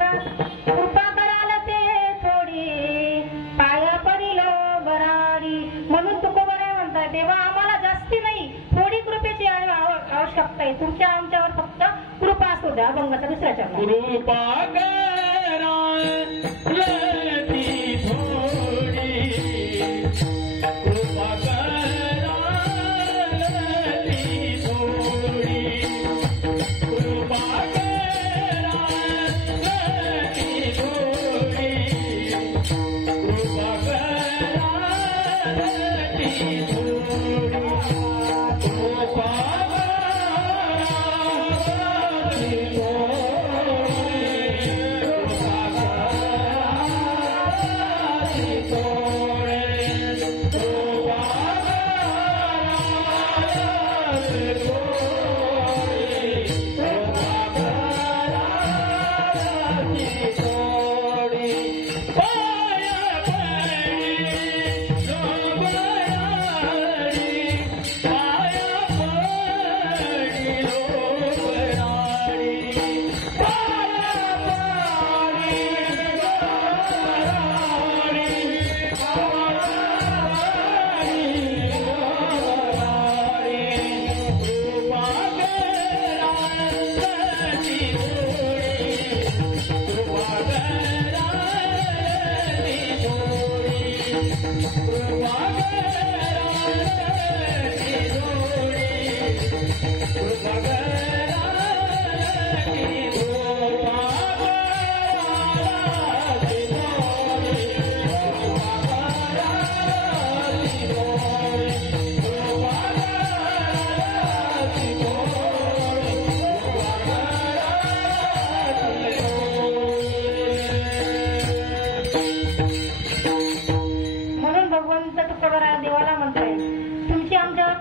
कृपा कराल ते थोडी पाया पडिलो बराडी. म्हणून तुकोबराय म्हणतात देवा आम्हाला जास्ती नाही, थोडी कृपेची आवश्यकता आहे. तुमच्या आमच्यावर फक्त कृपा असू द्या. अभंगाचा दुसऱ्या चरण कृपा करालती थोडी, कृपा करालती थोडी, कृपा करालती थोडी, कृपा करालती थोडी,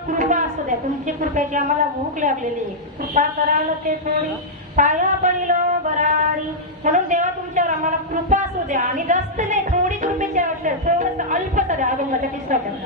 कृपा तुमची कृपेची आम्हाला भूक लागलेली, कृपा कराल ते थोडी पाया पडिलो बराडी. म्हणून देवा तुमच्यावर आम्हाला कृपा असू द्या आणि जास्त नाही, थोडी कृपेची आवश्यक, थोडस अल्पच द्या. अभंगाच्या तिसरा चरण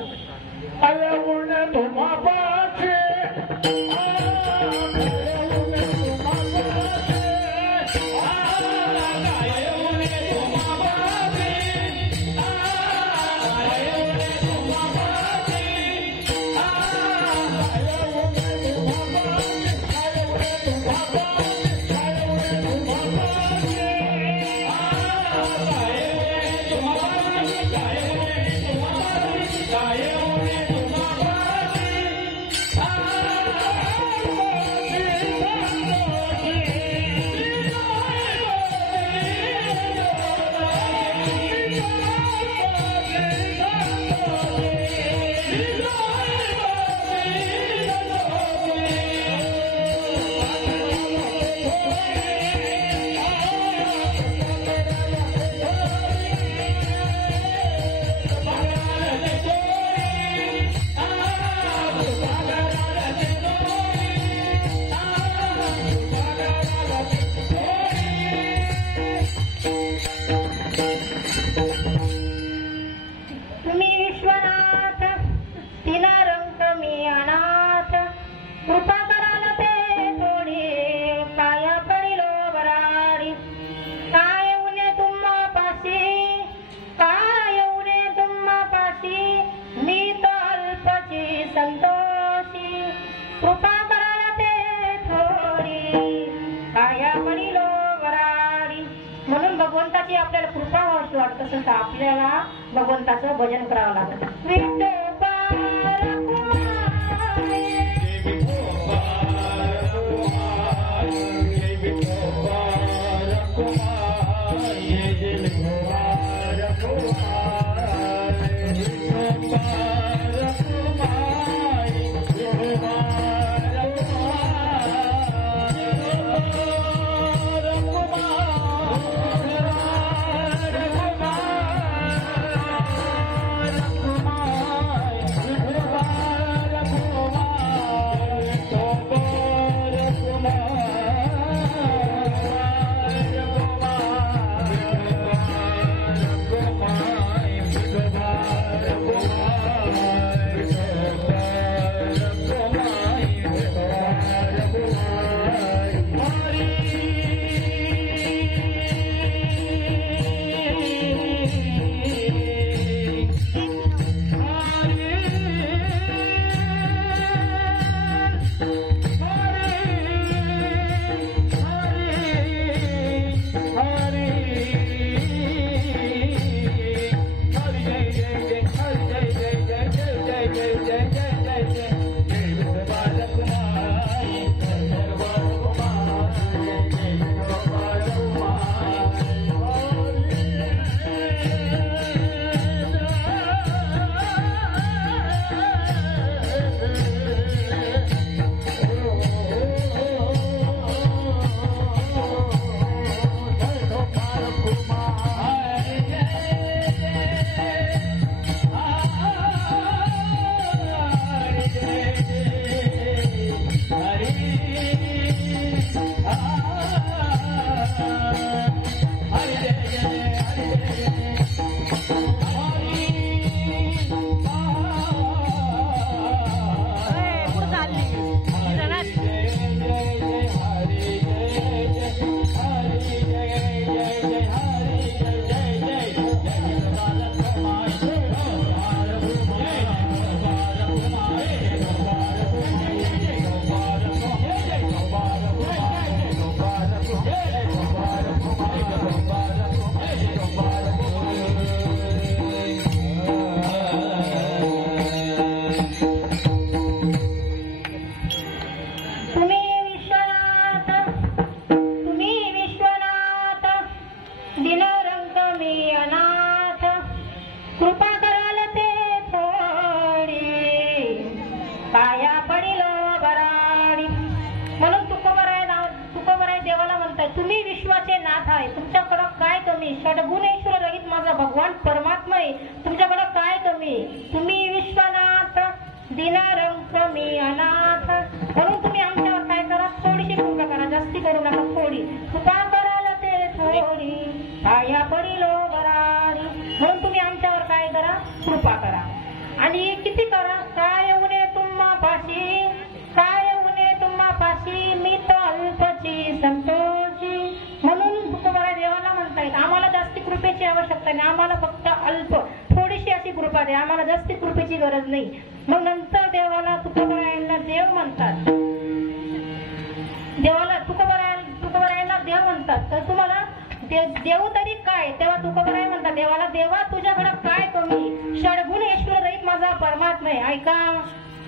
भगवंताची आपल्याला कृपा व्हावी वाटत असेल तर आपल्याला भगवंताचं भजन करावं लागतं. विठोबा दिनरंग मी अनाथ कृपा कराल ते थोडी पाया पडिलो बराडी. म्हणून तुकोबराय देवाला म्हणताय तुम्ही विश्वाचे नाथ आहे, तुमच्याकडं काय कमी. षडगुणेश्वर रहित माझा भगवान परमात्मा आहे, तुमच्याकडं काय कमी. तुम्ही विश्वनाथ दिनरंग मी अनाथ. म्हणून तुम्ही आमच्यावर काय करा, थोडीशी कृपा करा, जास्ती करू नका, थोडी कृपा कराल ते थोडी पाया पडिलो बराडी. म्हणून तुम्ही आमच्यावर काय करा, कृपा करा. आणि किती करा. काय उणे तुम्हा पाशी, काय उणे तुम्हा पाशी, मी तर अल्पची संतोषी. म्हणून तुकोबराय देवाला म्हणतायत आम्हाला जास्ती कृपेची आवश्यकता नाही, आम्हाला फक्त अल्प थोडीशी अशी कृपा दे, आम्हाला जास्ती कृपेची गरज नाही. मग नंतर देवाला तुकोबरायांना देव म्हणतात. देवाला तुकोबरायांना देव म्हणतात. तर तुम्हाला देव तरी काय, तेव्हा तुकोबराय म्हणतात देवाला, देवा तुझ्याकडे काय कमी. षडगुण ईश्वर रहित माझा परमात्मा आहे. ऐका.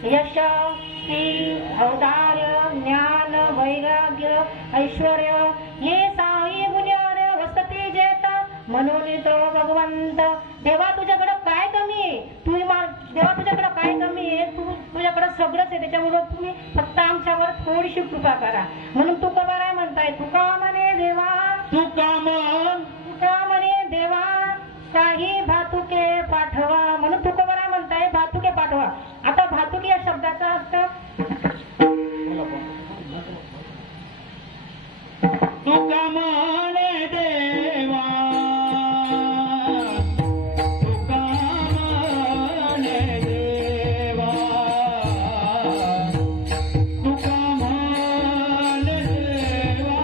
यश कीर्ती औदार्य ज्ञान वैराग्य ऐश्वर्य हे साई गुण्याने वसती जेत म्हणून तो भगवंत. देवा तुझ्याकडे काय कमी आहे, देवा तुझ्याकडे काय कमी आहे, तुझ्याकडे सगळंच आहे, त्याच्यामुळे तुम्ही फक्त आमच्यावर थोडीशी कृपा करा. म्हणून तुकोबराय म्हणताय तुका म्हणे देवा, तुका म्हणे देवा काही भातुके पाठवा. म्हणून तुकोबराय म्हणताय भातुके पाठवा. आता भातुके या शब्दाचा अर्थ तुका म्हणे देवा, तुका म्हणे देवा, तुका म्हणे देवा,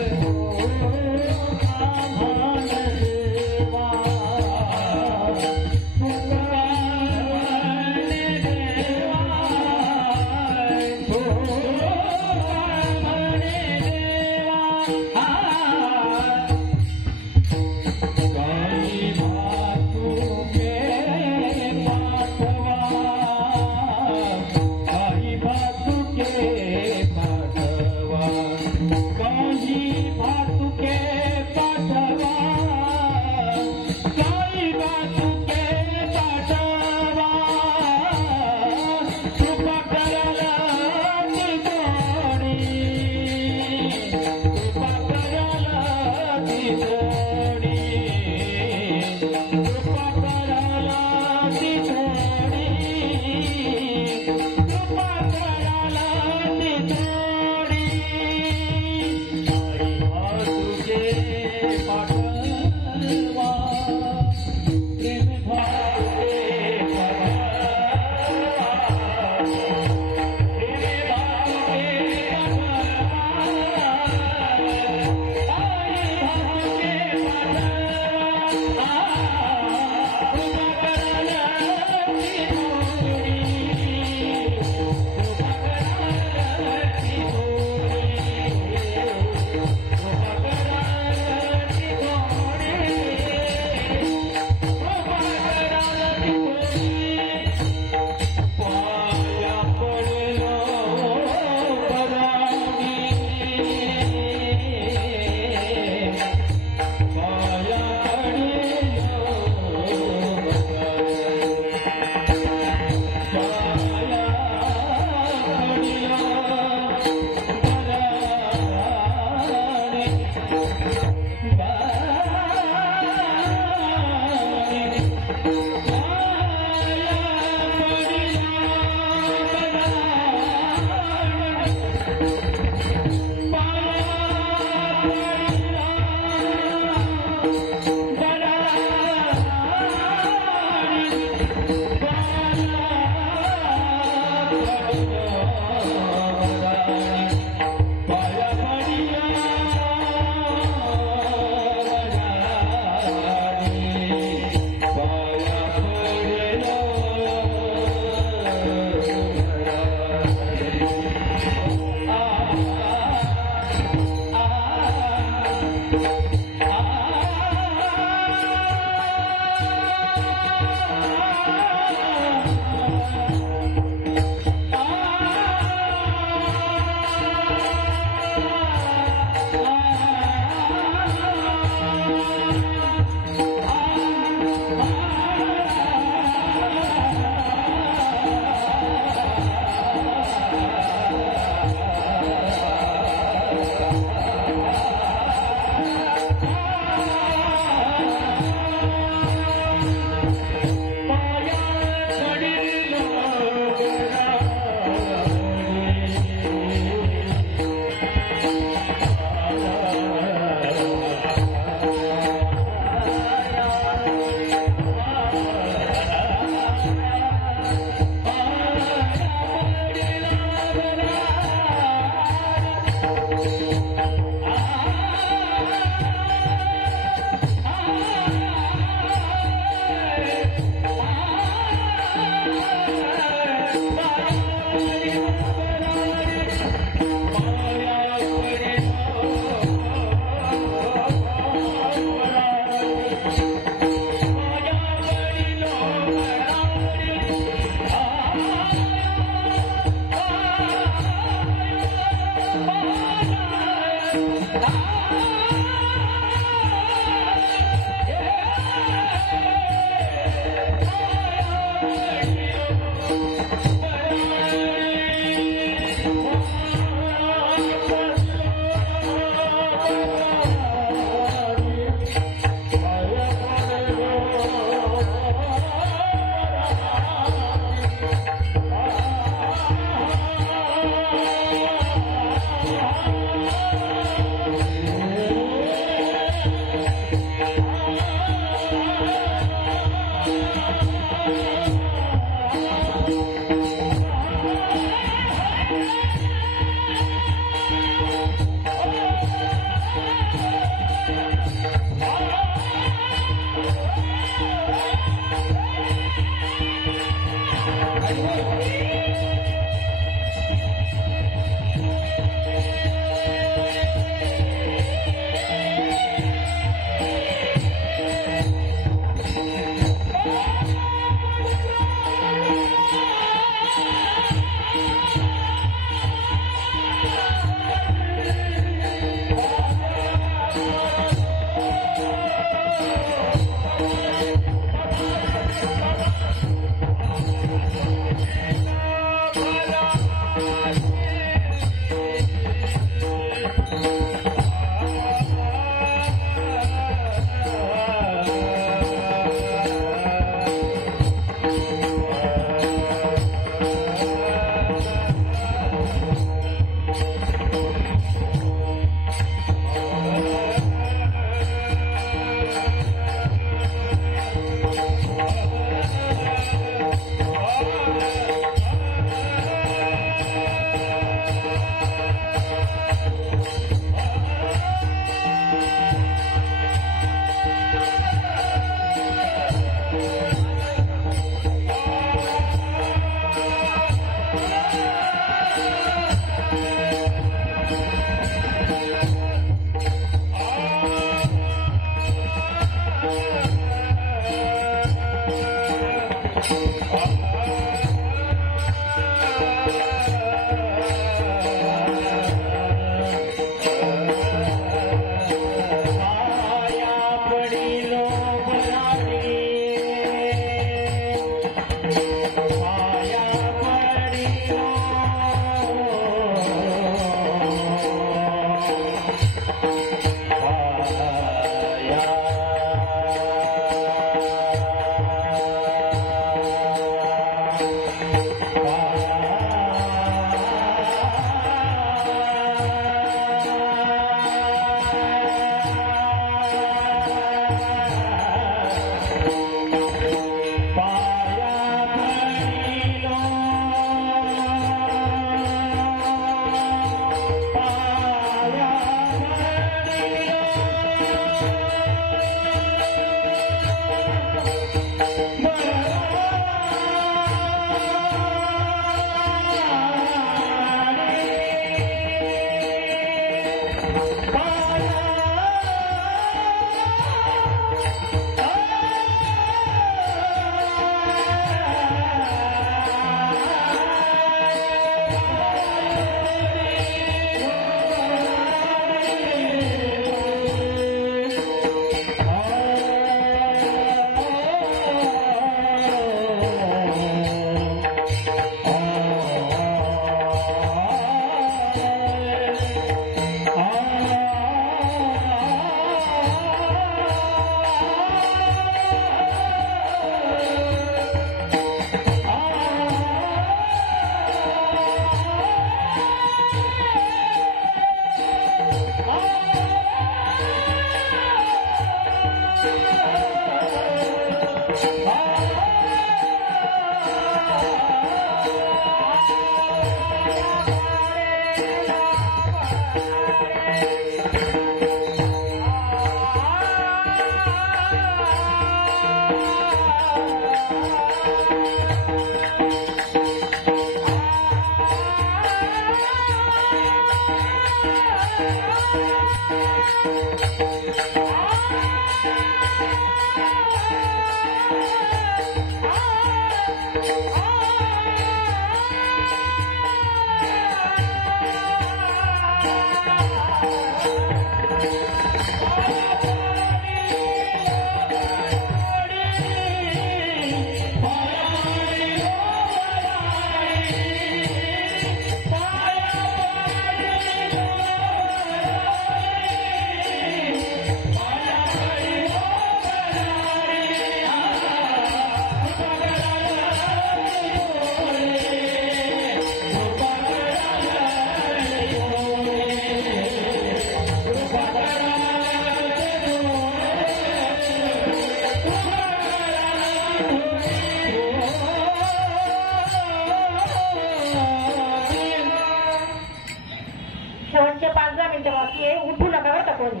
शेवटचे 5-10 मिनिटं बाकी आहे. उठू नका बरं का कोणी.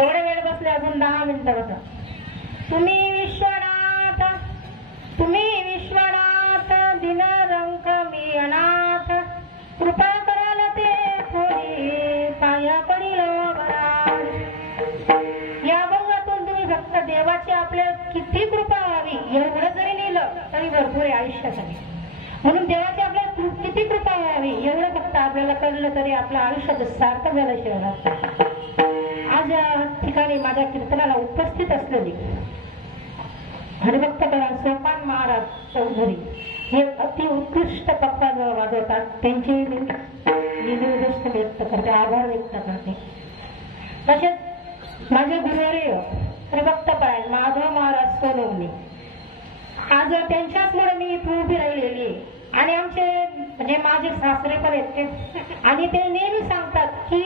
एवढे वेळ बसले, अजून 10 मिनिटं बसा. तुम्ही विश्वनाथ दिनरंक मी अनाथ, कृपा कराल ते थोडी पाया पडिल बराड. या अभंगातून तुम्ही फक्त देवाची आपल्या किती कृपा व्हावी एवढं जरी लिहिलं तरी भरपूर आहे आयुष्यासाठी. म्हणून देवाची आपल्या किती कृपा व्हावी एवढं फक्त आपल्याला कळलं तरी आपलं आयुष्याचं सार्थक झाल्याशिवाय राहतं. आज या ठिकाणी माझ्या कीर्तनाला उपस्थित असलेली हरिभक्त कलावंत सोपान महाराज चौधरी हे अति उत्कृष्ट पक्वान वाजवतात. त्यांची मी निर्देश व्यक्त करते, आभार व्यक्त करते. तसेच माझे गुरुवर्य हरिभक्त परायण माधव महाराज सोनवणे, आज त्यांच्याचमुळे मी इथे उभी राहिलेली आहे. आणि आमचे म्हणजे माझे सासरे पण आहेत आणि ते नेहमी सांगतात की